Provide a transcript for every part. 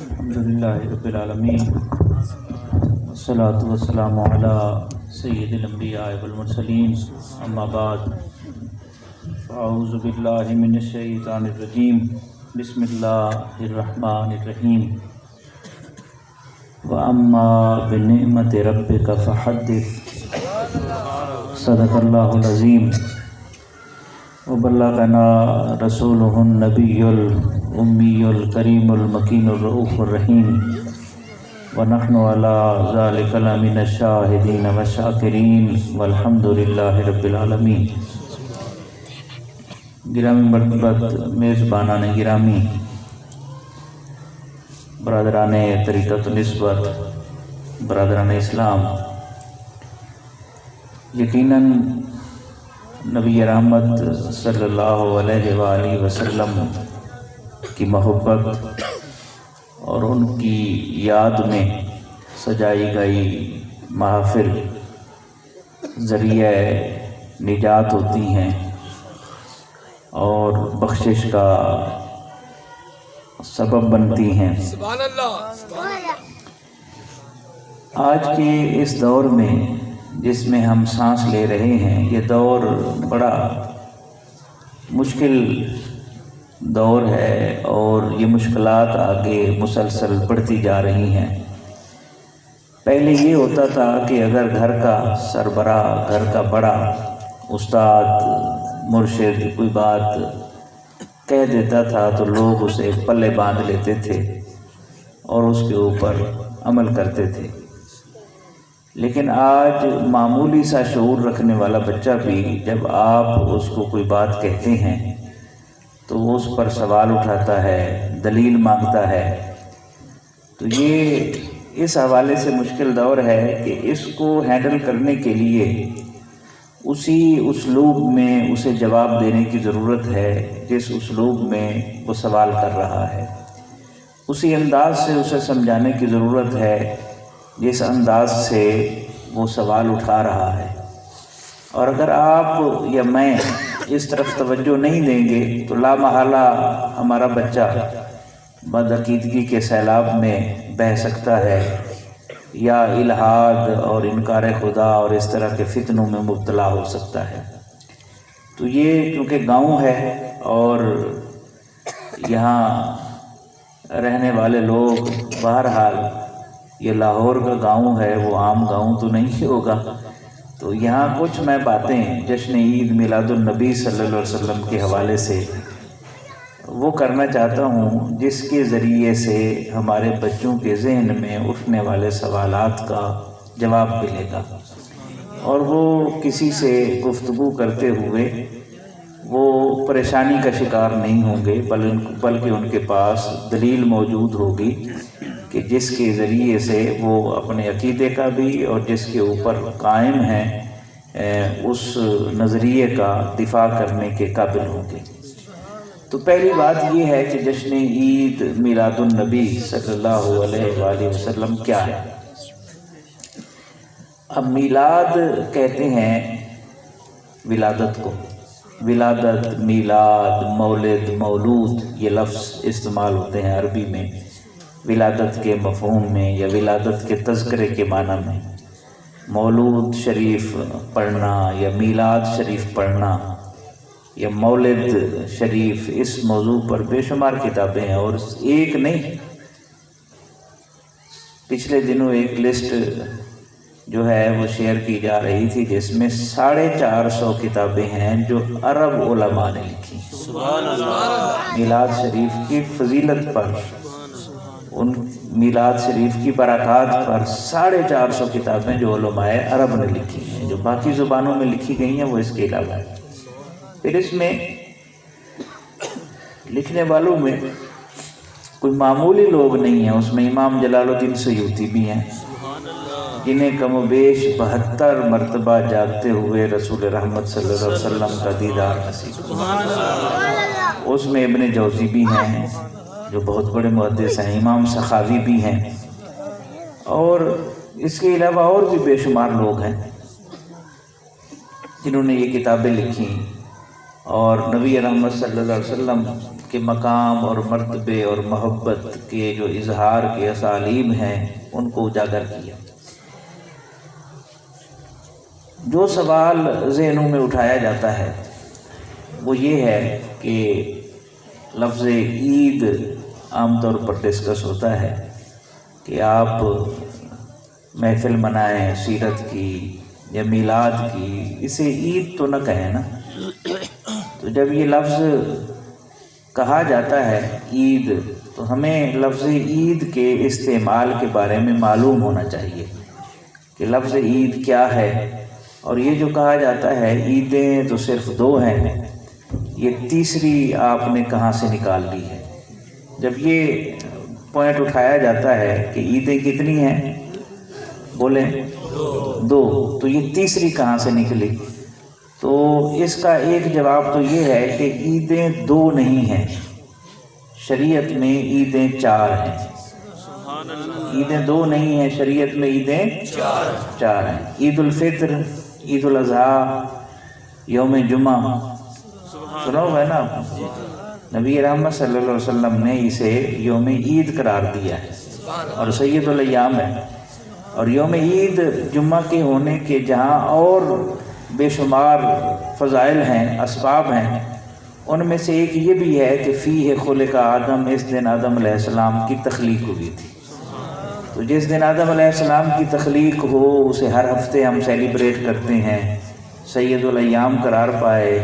الحمدللہ رب العالمین والصلاة والسلام علی سید الانبیاء والمرسلین اما بعد اعوذ باللہ من الشیطان الرجیم بسم اللہ الرحمن الرحیم وَأَمَّا بِنِعْمَةِ رَبِّكَ فَحَدِّثْ صدق اللہ العظیم وبلغنا رسولہ النبی الامی الکریم المکین الرؤوف الرحیم ونحن علی ذلک لمن الشاہدین والشاکرین والحمد للہ رب العالمین۔ گرامی مرتبت میزبانان گرامی، برادران طریقت نسبت، برادران اسلام، یقیناً نبی رحمت صلی اللہ علیہ وآلہ وسلم کی محبت اور ان کی یاد میں سجائی گئی محافل ذریعہ نجات ہوتی ہیں اور بخشش کا سبب بنتی ہیں۔ سبحان اللہ۔ آج کے اس دور میں جس میں ہم سانس لے رہے ہیں، یہ دور بڑا مشکل دور ہے اور یہ مشکلات آگے مسلسل بڑھتی جا رہی ہیں۔ پہلے یہ ہوتا تھا کہ اگر گھر کا سربراہ، گھر کا بڑا استاد، مرشد کوئی بات کہہ دیتا تھا تو لوگ اسے پلے باندھ لیتے تھے اور اس کے اوپر عمل کرتے تھے، لیکن آج معمولی سا شعور رکھنے والا بچہ بھی جب آپ اس کو کوئی بات کہتے ہیں تو وہ اس پر سوال اٹھاتا ہے، دلیل مانگتا ہے۔ تو یہ اس حوالے سے مشکل دور ہے کہ اس کو ہینڈل کرنے کے لیے اسی اسلوب میں اسے جواب دینے کی ضرورت ہے جس اسلوب میں وہ سوال کر رہا ہے، اسی انداز سے اسے سمجھانے کی ضرورت ہے جس انداز سے وہ سوال اٹھا رہا ہے۔ اور اگر آپ یا میں اس طرف توجہ نہیں دیں گے تو لا محالہ ہمارا بچہ بدعقیدگی کے سیلاب میں بہہ سکتا ہے یا الحاد اور انکار خدا اور اس طرح کے فتنوں میں مبتلا ہو سکتا ہے۔ تو یہ کیونکہ گاؤں ہے اور یہاں رہنے والے لوگ، بہرحال یہ لاہور کا گاؤں ہے، وہ عام گاؤں تو نہیں ہوگا، تو یہاں کچھ میں باتیں جشن عید میلاد النبی صلی اللہ علیہ وسلم کے حوالے سے وہ کرنا چاہتا ہوں جس کے ذریعے سے ہمارے بچوں کے ذہن میں اٹھنے والے سوالات کا جواب ملے گا اور وہ کسی سے گفتگو کرتے ہوئے وہ پریشانی کا شکار نہیں ہوں گے، بلکہ ان کے پاس دلیل موجود ہوگی کہ جس کے ذریعے سے وہ اپنے عقیدے کا بھی اور جس کے اوپر قائم ہیں اس نظریے کا دفاع کرنے کے قابل ہوں گے۔ تو پہلی بات یہ ہے کہ جشن عید میلاد النبی صلی اللہ علیہ وآلہ وسلم کیا ہے؟ اب میلاد کہتے ہیں ولادت کو، ولادت، میلاد، مولد، مولود، یہ لفظ استعمال ہوتے ہیں عربی میں ولادت کے مفہوم میں یا ولادت کے تذکرے کے معنی میں۔ مولود شریف پڑھنا یا میلاد شریف پڑھنا یا مولد شریف، اس موضوع پر بے شمار کتابیں ہیں اور ایک نہیں، پچھلے دنوں ایک لسٹ جو ہے وہ شیئر کی جا رہی تھی جس میں 450 کتابیں ہیں جو عرب علماء نے لکھی میلاد شریف کی فضیلت پر، ان میلاد شریف کی برکات پر 450 کتابیں جو علماء عرب نے لکھی ہیں، جو باقی زبانوں میں لکھی گئی ہیں وہ اس کے علاوہ ہے۔ پھر اس میں لکھنے والوں میں کوئی معمولی لوگ نہیں ہیں، اس میں امام جلال الدین سیوطی بھی ہیں جنہیں کم و بیش 72 مرتبہ جاگتے ہوئے رسول رحمت صلی اللہ علیہ وسلم کا دیدار نصیب ہوا۔ اس میں ابن جوزی بھی ہیں جو بہت بڑے محدث ہیں، امام سخاوی بھی ہیں، اور اس کے علاوہ اور بھی بے شمار لوگ ہیں جنہوں نے یہ کتابیں لکھی اور نبی رحمت صلی اللہ علیہ وسلم کے مقام اور مرتبے اور محبت کے جو اظہار کے اسالیب ہیں ان کو اجاگر کیا۔ جو سوال ذہنوں میں اٹھایا جاتا ہے وہ یہ ہے کہ لفظ عید عام طور پر ڈسکس ہوتا ہے کہ آپ محفل منائیں سیرت کی یا میلاد کی، اسے عید تو نہ کہیں نا۔ تو جب یہ لفظ کہا جاتا ہے عید، تو ہمیں لفظ عید کے استعمال کے بارے میں معلوم ہونا چاہیے کہ لفظ عید کیا ہے، اور یہ جو کہا جاتا ہے عیدیں تو صرف 2 ہیں، یہ تیسری آپ نے کہاں سے نکال لی ہے؟ جب یہ پوائنٹ اٹھایا جاتا ہے کہ عیدیں کتنی ہیں، بولیں 2، تو یہ تیسری کہاں سے نکلی؟ تو اس کا ایک جواب تو یہ ہے کہ عیدیں 2 نہیں ہیں، شریعت میں عیدیں 4 ہیں۔ عیدیں 2 نہیں ہیں، شریعت میں عیدیں 4 ہیں۔ عید الفطر، عید الاضحیٰ، یوم جمعہ، سنو ہے نا، نبی رحمت صلی اللہ علیہ وسلم نے اسے یوم عید قرار دیا ہے اور سید الایام ہے۔ اور یوم عید جمعہ کے ہونے کے جہاں اور بے شمار فضائل ہیں، اسباب ہیں، ان میں سے ایک یہ بھی ہے کہ فیہ خلق آدم، اس دن آدم علیہ السلام کی تخلیق ہوئی تھی۔ تو جس دن آدم علیہ السلام کی تخلیق ہو اسے ہر ہفتے ہم سیلیبریٹ کرتے ہیں، سید الایام قرار پائے۔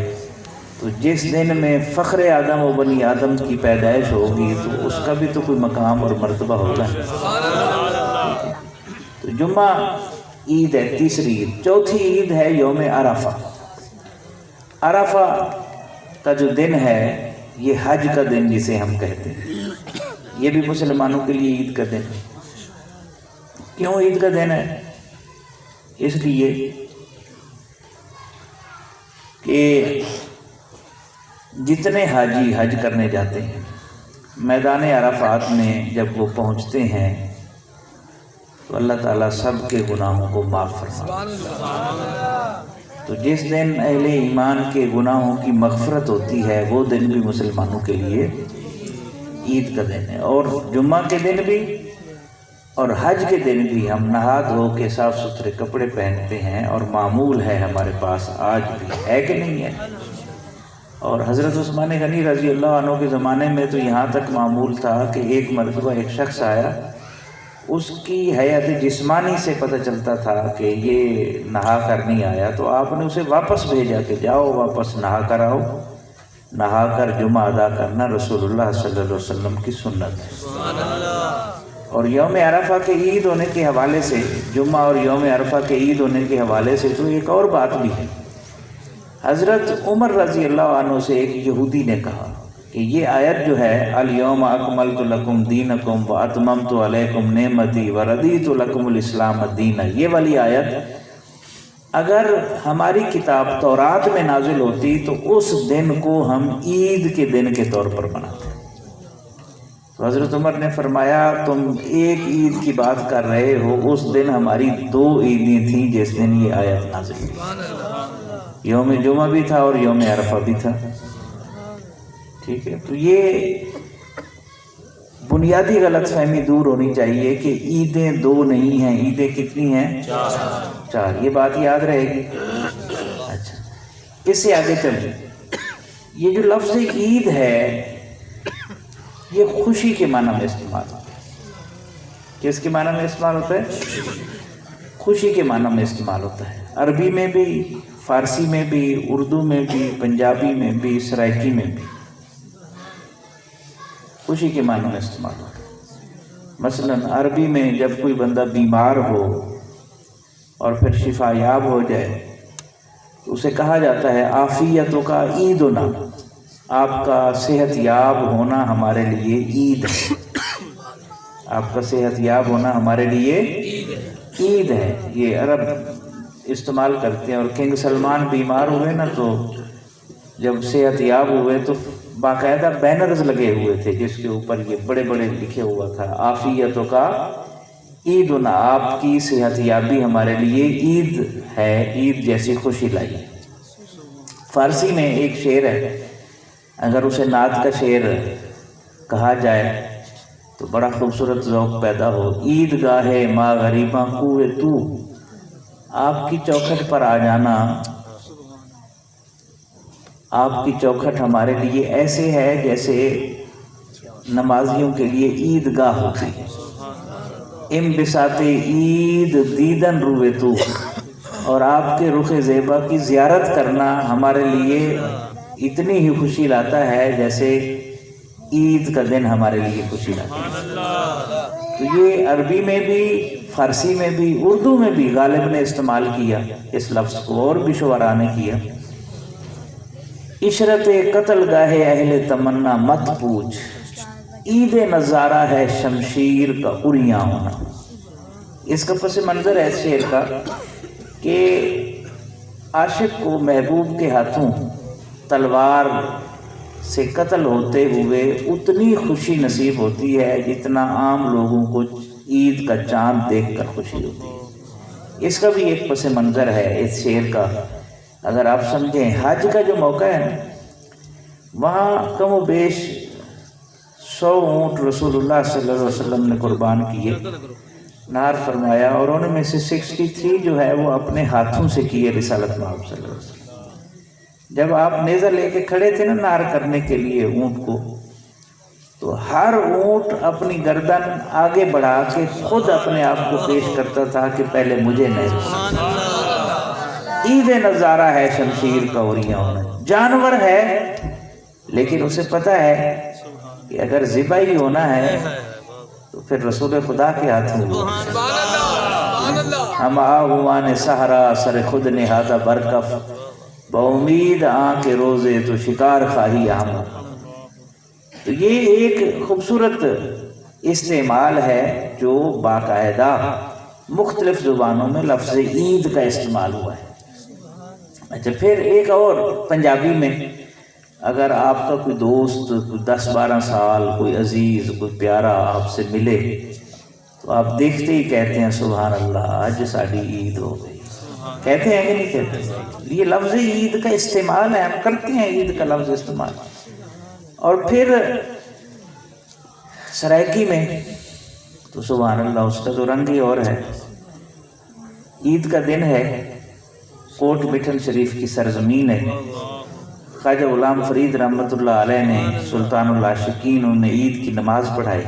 تو جس دن میں فخر آدم و بنی آدم کی پیدائش ہوگی تو اس کا بھی تو کوئی مقام اور مرتبہ ہوگا۔ تو جمعہ عید ہے، تیسری عید۔ چوتھی عید ہے یوم عرفہ۔ عرفہ کا جو دن ہے یہ حج کا دن جسے ہم کہتے ہیں، یہ بھی مسلمانوں کے لیے عید کا دن ہے۔ کیوں عید کا دن ہے؟ اس لیے کہ جتنے حاجی حج کرنے جاتے ہیں میدان عرفات میں جب وہ پہنچتے ہیں تو اللہ تعالیٰ سب کے گناہوں کو معاف فرماتا۔ تو جس دن اہل ایمان کے گناہوں کی مغفرت ہوتی ہے وہ دن بھی مسلمانوں کے لیے عید کا دن ہے۔ اور جمعہ کے دن بھی اور حج کے دن بھی ہم نہا دھو کے صاف ستھرے کپڑے پہنتے ہیں، اور معمول ہے ہمارے پاس آج بھی، ہے کہ نہیں ہے؟ اور حضرت عثمان غنی رضی اللہ عنہ کے زمانے میں تو یہاں تک معمول تھا کہ ایک مرتبہ ایک شخص آیا، اس کی حیات جسمانی سے پتہ چلتا تھا کہ یہ نہا کر نہیں آیا، تو آپ نے اسے واپس بھیجا کہ جاؤ واپس نہا کر آؤ، نہا کر جمعہ ادا کرنا رسول اللہ صلی اللہ علیہ وسلم کی سنت ہے۔ اور یوم عرفہ کے عید ہونے کے حوالے سے، جمعہ اور یوم عرفہ کے عید ہونے کے حوالے سے تو ایک اور بات بھی ہے۔ حضرت عمر رضی اللہ عنہ سے ایک یہودی نے کہا کہ یہ آیت جو ہے الیوم اکملت لکم دینکم واتممت علیکم نعمتی ورضیت لکم الاسلام دینا، یہ والی آیت اگر ہماری کتاب تورات میں نازل ہوتی تو اس دن کو ہم عید کے دن کے طور پر مناتے۔ تو حضرت عمر نے فرمایا تم ایک عید کی بات کر رہے ہو، اس دن ہماری 2 عیدیں تھیں جس دن یہ آیت نازل ہوئی، یوم جمعہ بھی تھا اور یوم عرفہ بھی تھا۔ ٹھیک ہے، تو یہ بنیادی غلط فہمی دور ہونی چاہیے کہ عیدیں 2 نہیں ہیں، عیدیں کتنی ہیں؟ 4۔ یہ بات یاد رہے گی۔ اچھا، اس سے آگے چلیں۔ یہ جو لفظ عید ہے یہ خوشی کے معنی میں استعمال ہوتا ہے۔ کس کے معنی میں استعمال ہوتا ہے؟ خوشی کے معنی میں استعمال ہوتا ہے، عربی میں بھی، فارسی میں بھی، اردو میں بھی، پنجابی میں بھی، سرائکی میں بھی خوشی کے معنی میں استعمال ہوتا ہے۔ مثلا عربی میں جب کوئی بندہ بیمار ہو اور پھر شفا یاب ہو جائے تو اسے کہا جاتا ہے عافیتوں کا عیدنا، آپ کا صحت یاب ہونا ہمارے لیے عید ہے، آپ کا صحت یاب ہونا ہمارے لیے عید ہے۔ یہ عرب استعمال کرتے ہیں۔ اور کنگ سلمان بیمار ہوئے نا تو جب صحت یاب ہوئے تو باقاعدہ بینرز لگے ہوئے تھے جس کے اوپر یہ بڑے بڑے لکھے ہوا تھا عافیتوں کا عیدنا، آپ کی صحت یابی ہمارے لیے عید ہے، عید جیسی خوشی لائی۔ فارسی میں ایک شعر ہے اگر اسے نعت کا شعر کہا جائے تو بڑا خوبصورت ذوق پیدا ہو. عید گاہ ماں غریباں کوئے تو، آپ کی چوکھٹ پر آ جانا، آپ کی چوکھٹ ہمارے لیے ایسے ہے جیسے نمازیوں کے لیے عید گاہ ہوتی ہے. ام بساط عید دیدن روئے تو، اور آپ کے رخ زیبا کی زیارت کرنا ہمارے لیے اتنی ہی خوشی لاتا ہے جیسے عید کا دن ہمارے لیے خوشی لاتا ہے. تو یہ عربی میں بھی، فارسی میں بھی، اردو میں بھی غالب نے استعمال کیا اس لفظ کو، اور بھی شعراء نے کیا. عشرت قتل گاہ اہل تمنا مت پوچھ، عید نظارہ ہے شمشیر کا اریاں ہونا. اس کا پس منظر ہے شعر کا کہ عاشق کو محبوب کے ہاتھوں تلوار سے قتل ہوتے ہوئے اتنی خوشی نصیب ہوتی ہے جتنا عام لوگوں کو عید کا چاند دیکھ کر خوشی ہوتی ہے. اس کا بھی ایک پس منظر ہے اس شعر کا. اگر آپ سمجھیں حج کا جو موقع ہے نا، وہاں کم و بیش 100 اونٹ رسول اللہ صلی اللہ علیہ وسلم نے قربان کیے، نار فرمایا، اور ان میں سے 63 جو ہے وہ اپنے ہاتھوں سے کیے رسالت مآب صلی اللہ علیہ وسلم. جب آپ نیزہ لے کے کھڑے تھے نا نار کرنے کے لیے اونٹ کو، تو ہر اونٹ اپنی گردن آگے بڑھا کے خود اپنے آپ کو پیش کرتا تھا کہ پہلے مجھے نہیں. عید نظارہ ہے شمشیر کا اریاں ہونا. جانور ہے لیکن اسے پتہ ہے کہ اگر ذبح ہی ہونا ہے تو پھر رسول خدا کے ہاتھ میں ہم آہوان صحرا سر خود نہادہ برکف، بامید آن کے روزے تو شکار خواہی احمد. تو یہ ایک خوبصورت استعمال ہے جو باقاعدہ مختلف زبانوں میں لفظ عید کا استعمال ہوا ہے. اچھا، پھر ایک اور پنجابی میں اگر آپ کا کوئی دوست 10-12 سال، کوئی عزیز، کوئی پیارا آپ سے ملے تو آپ دیکھتے ہی کہتے ہیں سبحان اللہ آج ساڑی عید ہو گئی. کہتے ہیں کہ نہیں کہتے؟ یہ لفظ عید کا استعمال ہے، ہم کرتے ہیں عید کا لفظ استعمال. اور پھر سرائکی میں تو سبحان اللہ اس کا تو رنگ ہی اور ہے. عید کا دن ہے، کوٹ مٹھن شریف کی سرزمین ہے. خواجہ غلام فرید رحمۃ اللہ علیہ نے سلطان العاشقین انہیں عید کی نماز پڑھائی.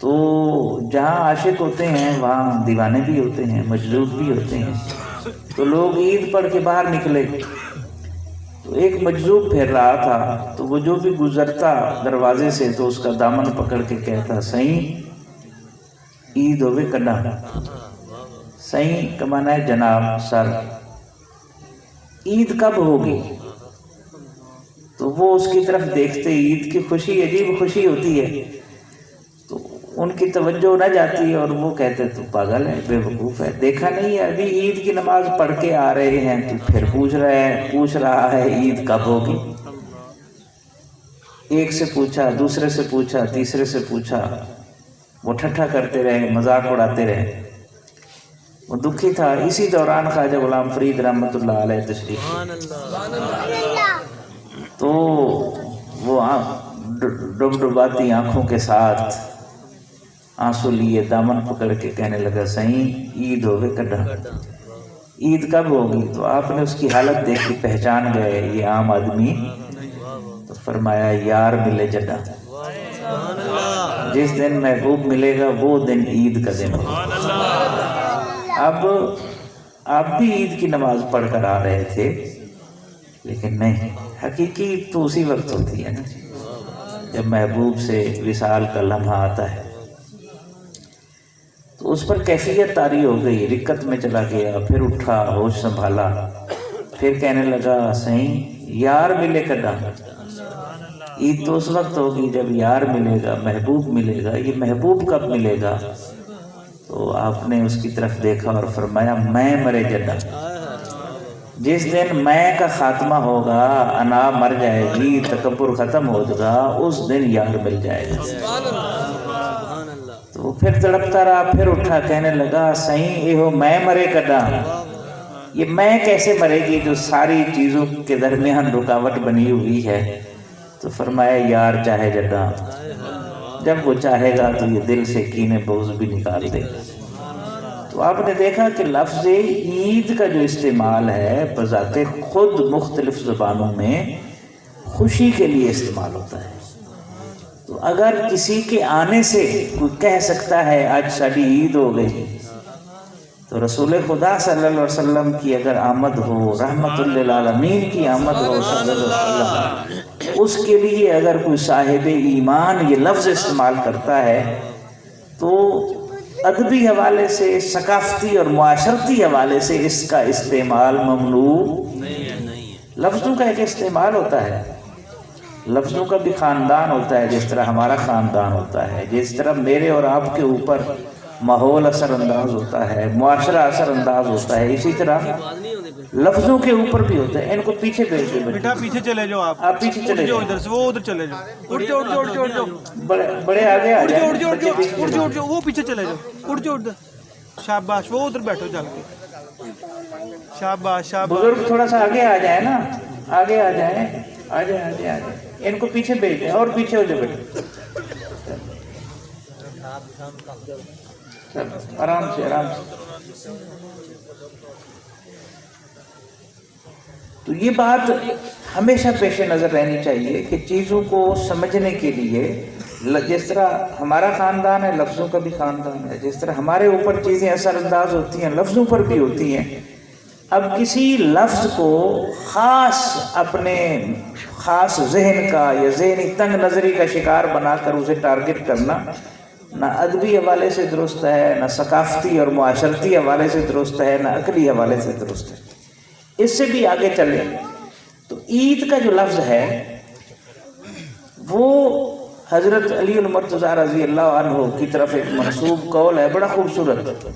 تو جہاں عاشق ہوتے ہیں وہاں دیوانے بھی ہوتے ہیں، مجذوب بھی ہوتے ہیں. تو لوگ عید پڑھ کے باہر نکلے تو ایک مجذوب پھر رہا تھا، تو وہ جو بھی گزرتا دروازے سے تو اس کا دامن پکڑ کے کہتا سائیں عید ہوئے کنا. سائیں کا معنی ہے جناب، سر، عید کب ہوگی؟ تو وہ اس کی طرف دیکھتے، عید کی خوشی عجیب خوشی ہوتی ہے تو ان کی توجہ نہ جاتی اور وہ کہتے تو پاگل ہے، بے وقوف ہے، دیکھا نہیں ہے ابھی عید کی نماز پڑھ کے آ رہے ہیں تو پھر پوچھ رہا ہے عید کب ہوگی. ایک سے پوچھا، دوسرے سے پوچھا، تیسرے سے پوچھا، وہ ٹھٹھا کرتے رہے، مذاق اڑاتے رہے. وہ دکھی تھا. اسی دوران خواجہ غلام فرید رحمۃ اللہ علیہ تشریف، تو وہ ڈبڈباتی آنکھوں کے ساتھ آنسو لیے دامن پکڑ کے کہنے لگا سائیں عید ہوگے کڈا، عید کب ہوگی؟ تو آپ نے اس کی حالت دیکھ کے پہچان گئے یہ عام آدمی. تو فرمایا یار ملے جڈا، جس دن محبوب ملے گا وہ دن عید کا دن ہوگا. اب آپ بھی عید کی نماز پڑھ کر آ رہے تھے لیکن نہیں، حقیقی تو اسی وقت ہوتی ہے نا جب محبوب سے وصال کا لمحہ آتا ہے. تو اس پر کیفیت طاری ہو گئی، رکت میں چلا گیا، پھر اٹھا، ہوش سنبھالا، پھر کہنے لگا سائیں یار ملے کڈا. عید تو اس وقت ہوگی جب یار ملے گا، محبوب ملے گا. یہ محبوب کب ملے گا؟ تو آپ نے اس کی طرف دیکھا اور فرمایا میں مرے جڈا، جس دن میں کا خاتمہ ہوگا، انا مر جائے گی، تکبر ختم ہوگا، اس دن یار مل جائے گا. تو پھر تڑپتا رہا، پھر اٹھا، کہنے لگا سائیں ایہو میں مرے کڈا، یہ میں کیسے مرے گی جو ساری چیزوں کے درمیان رکاوٹ بنی ہوئی ہے؟ تو فرمایا یار چاہے جدا، جب وہ چاہے گا تو یہ دل سے کینے بغض بھی نکال دے گا۔ تو آپ نے دیکھا کہ لفظ عید کا جو استعمال ہے بذات خود مختلف زبانوں میں خوشی کے لیے استعمال ہوتا ہے۔ تو اگر کسی کے آنے سے کوئی کہہ سکتا ہے آج ساری عید ہو گئی، تو رسول خدا صلی اللہ علیہ وسلم کی اگر آمد ہو، رحمت للعالمین کی آمد ہو صلی اللہ علیہ وسلم، اس کے لیے اگر کوئی صاحب ایمان یہ لفظ استعمال کرتا ہے تو ادبی حوالے سے، ثقافتی اور معاشرتی حوالے سے اس کا استعمال ممنوع نہیں ہے۔ لفظوں کا ایک استعمال ہوتا ہے، لفظوں کا بھی خاندان ہوتا ہے، جس طرح ہمارا خاندان ہوتا ہے، جس طرح میرے اور آپ کے اوپر ماحول اثر انداز ہوتا ہے، معاشرہ اثر انداز ہوتا ہے، اسی طرح لفظوں کے اوپر بھی ہوتا ہے۔ ان کو پیچھے بھیج دو بیٹا، پیچھے چلے جاؤ، آپ پیچھے چلے جاؤ، ادھر سے وہ ادھر چلے جاؤ، اٹھ جاؤ، اٹھ جاؤ، اٹھ جاؤ، اٹھ جاؤ، بڑے آگے آ جائیں، اٹھ جاؤ، بچے پیچھے اٹھ چلے جاؤ، جائیں۔ اٹھ جاؤ، وہ پیچھے چلے جاؤ، اٹھ جاؤ، اٹھ، شاباش، وہ ادھر بیٹھو چل کے، شاباش، شاباش۔ بزرگ تھوڑا سا آگے آ جائیں نا، آگے آ جائیں، آ جائیں، آ جائیں، آ جائیں، ان کو پیچھے بھیج دیں اور پیچھے ہو جائے بیٹے، آرام سے، آرام سے۔ تو یہ بات ہمیشہ پیش نظر رہنی چاہیے کہ چیزوں کو سمجھنے کے لیے، جس طرح ہمارا خاندان ہے لفظوں کا بھی خاندان ہے، جس طرح ہمارے اوپر چیزیں اثر انداز ہوتی ہیں لفظوں پر بھی ہوتی ہیں۔ اب کسی لفظ کو خاص اپنے خاص ذہن کا یا ذہنی تنگ نظری کا شکار بنا کر اسے ٹارگٹ کرنا نہ ادبی حوالے سے درست ہے، نہ ثقافتی اور معاشرتی حوالے سے درست ہے، نہ عقلی حوالے سے درست ہے۔ اس سے بھی آگے چلیں تو عید کا جو لفظ ہے وہ حضرت علی المرتضیٰ رضی اللہ عنہ کی طرف ایک منسوب قول ہے، بڑا خوبصورت۔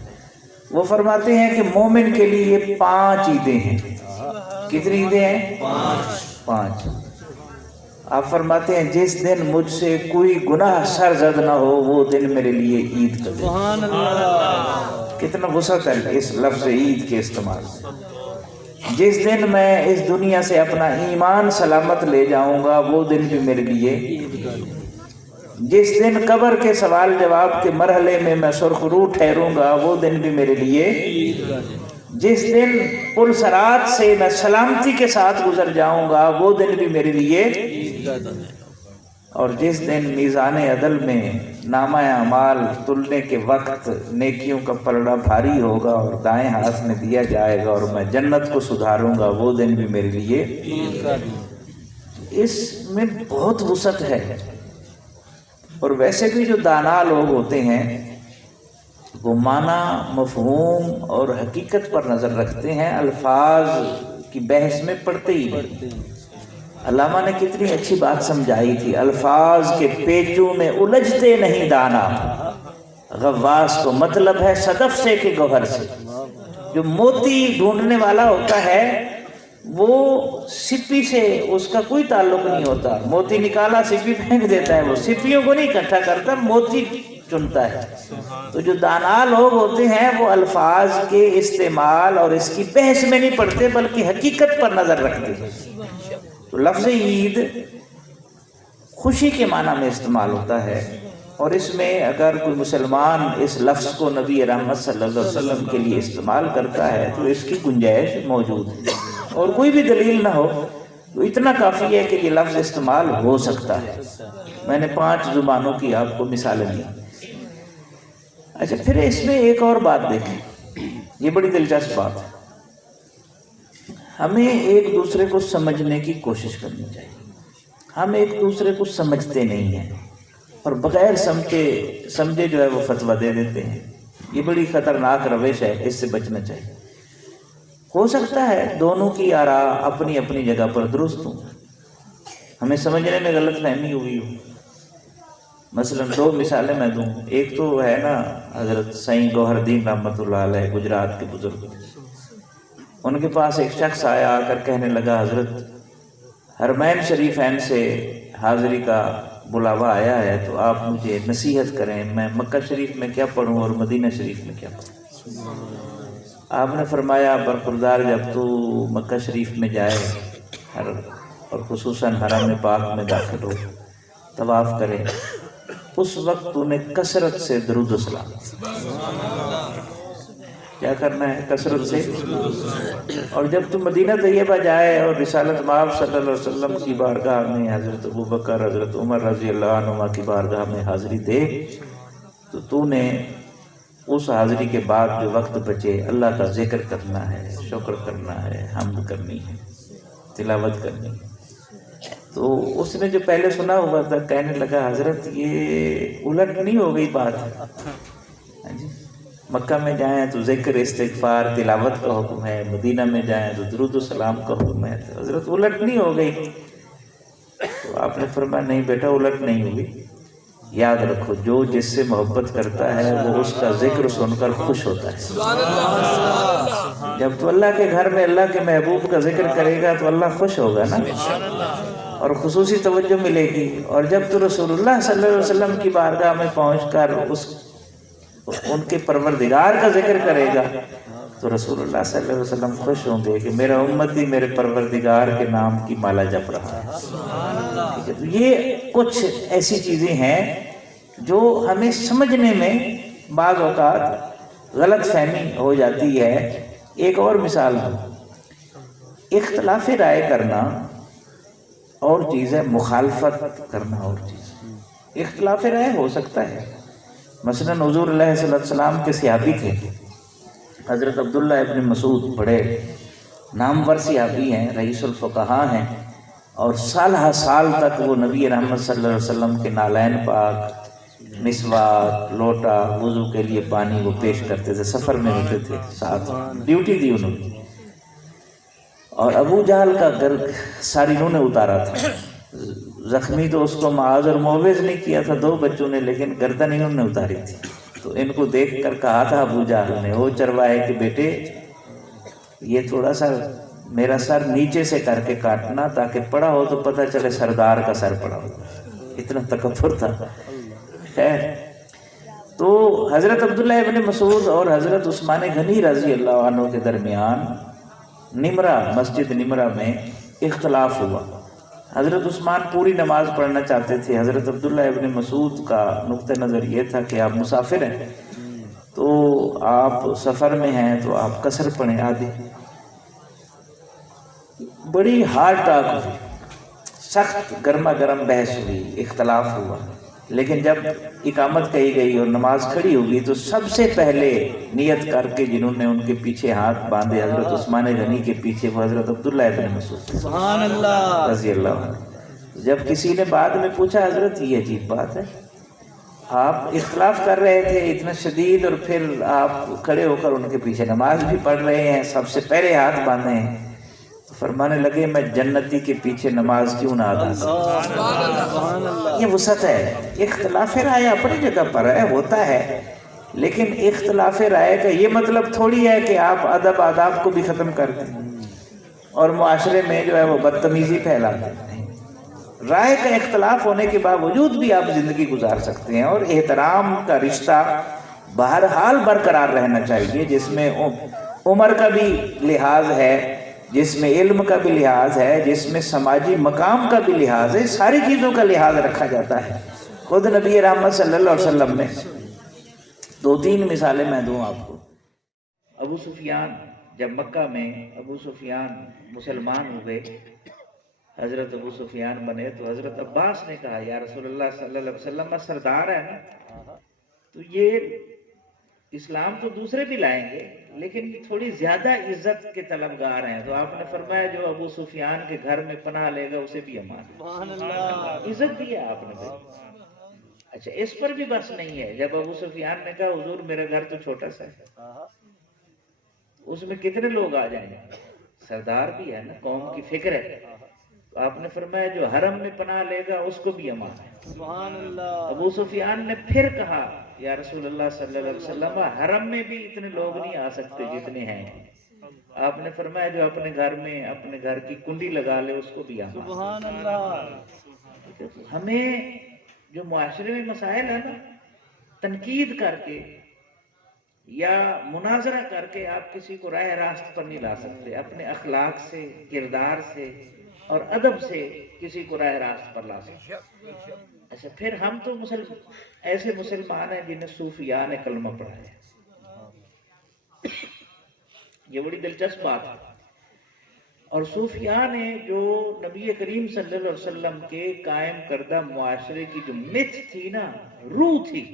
وہ فرماتے ہیں کہ مومن کے لیے 5 عیدیں ہیں۔ کتنی عیدیں ہیں؟ 5۔ آپ فرماتے ہیں جس دن مجھ سے کوئی گناہ سرزد نہ ہو وہ دن میرے لیے عید کا دن۔ سبحان اللہ، کتنا وسعت ہے اس لفظ عید کے استعمال میں۔ جس دن میں اس دنیا سے اپنا ایمان سلامت لے جاؤں گا وہ دن بھی میرے لیے، جس دن قبر کے سوال جواب کے مرحلے میں میں سرخ رو ٹھہروں گا وہ دن بھی میرے لیے، جس دن پل صراط سے میں سلامتی کے ساتھ گزر جاؤں گا وہ دن بھی میرے لیے، اور جس دن میزان عدل میں نامہ اعمال تلنے کے وقت نیکیوں کا پلڑا بھاری ہوگا اور دائیں ہاتھ میں دیا جائے گا اور میں جنت کو سدھاروں گا وہ دن بھی میرے لیے۔ اس میں بہت وسعت ہے، اور ویسے بھی جو دانا لوگ ہوتے ہیں وہ معنی، مفہوم اور حقیقت پر نظر رکھتے ہیں، الفاظ کی بحث میں پڑتے ہی نہیں۔ علامہ نے کتنی اچھی بات سمجھائی تھی، الفاظ کے پیچوں میں الجھتے نہیں دانا، غواص کو مطلب ہے صدف سے کہ گوہر سے۔ جو موتی ڈھونڈنے والا ہوتا ہے وہ سپی سے اس کا کوئی تعلق نہیں ہوتا، موتی نکالا سپی پھینک دیتا ہے، وہ سپیوں کو نہیں اکٹھا کرتا، موتی چنتا ہے۔ تو جو دانا لوگ ہوتے ہیں وہ الفاظ کے استعمال اور اس کی بحث میں نہیں پڑتے بلکہ حقیقت پر نظر رکھتے ہیں۔ تو لفظ عید خوشی کے معنی میں استعمال ہوتا ہے، اور اس میں اگر کوئی مسلمان اس لفظ کو نبی رحمت صلی اللہ علیہ وسلم کے لیے استعمال کرتا ہے تو اس کی گنجائش موجود ہے، اور کوئی بھی دلیل نہ ہو تو اتنا کافی ہے کہ یہ لفظ استعمال ہو سکتا ہے۔ میں نے 5 زبانوں کی آپ کو مثالیں دی۔ اچھا، پھر اس میں ایک اور بات دیکھیں، یہ بڑی دلچسپ بات ہے، ہمیں ایک دوسرے کو سمجھنے کی کوشش کرنی چاہیے۔ ہم ایک دوسرے کو سمجھتے نہیں ہیں اور بغیر سمجھے جو ہے وہ فتویٰ دے دیتے ہیں، یہ بڑی خطرناک روش ہے، اس سے بچنا چاہیے۔ ہو سکتا ہے دونوں کی آراء اپنی اپنی جگہ پر درست ہوں، ہمیں سمجھنے میں غلط فہمی ہوئی ہو۔ مثلا 2 مثالیں میں دوں، ایک تو ہے نا حضرت سائیں گوہر الدین رحمۃ اللہ علیہ، گجرات کے بزرگ، ان کے پاس ایک شخص آیا، آ کر کہنے لگا حضرت حرمین شریفین سے حاضری کا بلاوا آیا ہے تو آپ مجھے نصیحت کریں، میں مکہ شریف میں کیا پڑھوں اور مدینہ شریف میں کیا پڑھوں۔ آپ نے فرمایا برخوردار جب تو مکہ شریف میں جائے اور خصوصاً حرم پاک میں داخل ہو، طواف کرے، اس وقت تو نے کثرت سے درود و سلام کیا کرنا ہے، کثرت سے. اور جب تو مدینہ طیبہ جائے اور رسالت مآب صلی اللہ علیہ وسلم کی بارگاہ میں حضرت ابوبکر حضرت عمر رضی اللہ عنہما کی بارگاہ میں حاضری دے، تو نے اس حاضری کے بعد جو وقت بچے اللہ کا ذکر کرنا ہے، شکر کرنا ہے، حمد کرنی ہے، تلاوت کرنی ہے. تو اس نے جو پہلے سنا ہوا تھا کہنے لگا حضرت یہ الٹ نہیں ہو گئی بات؟ ہاں جی، مکہ میں جائیں تو ذکر استغفار تلاوت کا حکم ہے، مدینہ میں جائیں تو درود و سلام کا حکم ہے، تو حضرت الٹ نہیں ہو گئی؟ تو آپ نے فرمایا نہیں بیٹا الٹ نہیں ہوئی. یاد رکھو جو جس سے محبت کرتا ہے وہ اس کا ذکر سن کر خوش ہوتا ہے. جب تو اللہ کے گھر میں اللہ کے محبوب کا ذکر کرے گا تو اللہ خوش ہوگا نا، اور خصوصی توجہ ملے گی. اور جب تو رسول اللہ صلی اللہ علیہ وسلم کی بارگاہ میں پہنچ کر ان کے پروردگار کا ذکر کرے گا تو رسول اللہ صلی اللہ علیہ وسلم خوش ہوں گے کہ میرا امتی میرے پروردگار کے نام کی مالا جپ رہا ہے. ٹھیک ہے، تو یہ کچھ ایسی چیزیں ہیں جو ہمیں سمجھنے میں بعض اوقات غلط فہمی ہو جاتی ہے. ایک اور مثال ہے، اختلاف رائے کرنا اور چیز ہے، مخالفت کرنا اور چیز. اختلاف رائے ہو سکتا ہے، مثلا حضور علیہ السلام کے صحابی تھے حضرت عبداللہ ابن مسعود، بڑے نامور صحابی ہیں، رئیس الفقہاء ہیں، اور سالہ سال تک وہ نبی رحمت صلی اللہ علیہ وسلم کے نالین پاک، مسواک، لوٹا، وضو کے لیے پانی وہ پیش کرتے تھے. سفر میں ہوتے تھے، ساتھ ڈیوٹی دی انہوں نے. اور ابو جہل کا گرد ساری انہوں نے اتارا تھا. زخمی تو اس کو معاذ اور موعظ نہیں کیا تھا 2 بچوں نے، لیکن گردن انہوں نے اتاری تھی. تو ان کو دیکھ کر کہا تھا ابو جہل نے، وہ چرواہے کہ بیٹے یہ تھوڑا سا میرا سر نیچے سے کر کے کاٹنا تاکہ پڑا ہو تو پتہ چلے سردار کا سر پڑا ہو. اتنا تکبر تھا. خیر، تو حضرت عبداللہ ابن مسعود اور حضرت عثمان غنی رضی اللہ عنہ کے درمیان نمرہ، مسجد نمرہ میں اختلاف ہوا. حضرت عثمان پوری نماز پڑھنا چاہتے تھے. حضرت عبداللہ ابن مسعود کا نقطہ نظر یہ تھا کہ آپ مسافر ہیں تو آپ سفر میں ہیں تو آپ قصر پڑھیں آدھی. بڑی ہارڈ ٹاک ہوئی، سخت گرما گرم بحث ہوئی، اختلاف ہوا. لیکن جب اقامت کہی گئی اور نماز کھڑی ہوگی تو سب سے پہلے نیت کر کے جنہوں نے ان کے پیچھے ہاتھ باندھے حضرت عثمان غنی کے پیچھے، وہ حضرت عبداللہ ابن مسعود سبحان اللہ رضی اللہ عنہ. جب کسی نے بعد میں پوچھا حضرت یہ عجیب بات ہے، آپ اختلاف کر رہے تھے اتنا شدید اور پھر آپ کھڑے ہو کر ان کے پیچھے نماز بھی پڑھ رہے ہیں، سب سے پہلے ہاتھ باندھے ہیں. تو فرمانے لگے میں جنتی کے پیچھے نماز کیوں نہ ادا کروں. یہ وسعت ہے. اختلاف رائے اپنی جگہ پر ہے، ہوتا ہے، لیکن اختلاف رائے کا یہ مطلب تھوڑی ہے کہ آپ ادب آداب کو بھی ختم کر دیں اور معاشرے میں جو ہے وہ بدتمیزی پھیلا دیں. رائے کا اختلاف ہونے کے باوجود بھی آپ زندگی گزار سکتے ہیں، اور احترام کا رشتہ بہرحال برقرار رہنا چاہیے، جس میں عمر کا بھی لحاظ ہے، جس میں علم کا بھی لحاظ ہے، جس میں سماجی مقام کا بھی لحاظ ہے. ساری چیزوں کا لحاظ رکھا جاتا ہے. خود نبی رحمت صلی اللہ علیہ وسلم نے 2-3 مثالیں میں دوں آپ کو. ابو سفیان، جب مکہ میں ابو سفیان مسلمان ہوئے، حضرت ابو سفیان بنے، تو حضرت عباس نے کہا یا رسول اللہ صلی اللہ علیہ وسلم میں سردار ہے نا، تو یہ اسلام تو دوسرے بھی لائیں گے لیکن یہ تھوڑی زیادہ عزت کے طلبگار ہیں. تو آپ نے فرمایا جو ابو سفیان کے گھر میں پناہ لے گا اسے بھی امان. عزت دی ہے آپ نے بھائی. اچھا، اس پر بھی بس نہیں ہے. جب ابو سفیان نے کہا حضور میرا گھر تو چھوٹا سا ہے، اس میں کتنے لوگ آ جائیں گے، سردار بھی ہے نا، قوم کی فکر ہے، تو آپ نے فرمایا جو حرم میں پناہ لے گا اس کو بھی امان ہے. ابو سفیان نے پھر کہا یا رسول اللہ صلی اللہ علیہ وسلم حرم میں بھی اتنے لوگ نہیں آ سکتے جتنے ہیں. آپ نے فرمایا جو اپنے گھر میں اپنے گھر کی کنڈی لگا لے اس کو بھی امان. سبحان اللہ. ہمیں جو معاشرے میں مسائل ہے نا، تنقید کر کے یا مناظرہ کر کے آپ کسی کو راہ راست پر نہیں لا سکتے. اپنے اخلاق سے، کردار سے اور ادب سے کسی کو راہ راست پر لا سکتے. اچھا پھر ہم تو ایسے مسلمان ہیں جنہیں صوفیاء نے کلمہ پڑھایا. یہ بڑی دلچسپ بات ہے. اور صوفیاء نے جو نبی کریم صلی اللہ علیہ وسلم کے قائم کردہ معاشرے کی جو متھ تھی نا، روح تھی،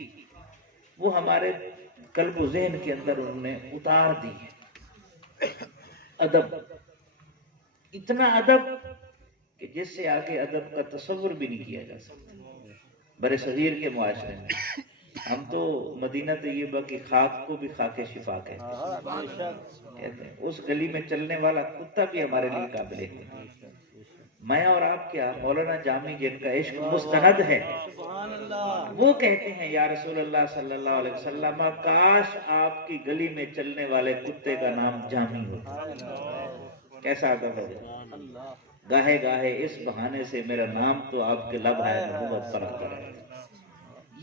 وہ ہمارے قلب و ذہن کے اندر انہوں نے اتار دی ہے. ادب، اتنا ادب کہ جس سے آگے ادب کا تصور بھی نہیں کیا جا سکتا. برے صغیر کے معاشرے میں ہم تو مدینہ طیبہ کی خاک کو بھی خاک شفا کہتے ہیں. اس گلی میں چلنے والا کتا بھی ہمارے لیے قابل ہے. میں اور آپ کیا، مولانا جامی جن کا عشق مستند ہے، وہ کہتے ہیں یا رسول اللہ صلی اللہ علیہ وسلم، کاش آپ کی گلی میں چلنے والے کتے کا نام جامی ہوتا. کیسا ادب ہے. گاہے گاہے اس بہانے سے میرا نام تو آپ کے لب ہے نبوت پر آتا ہے.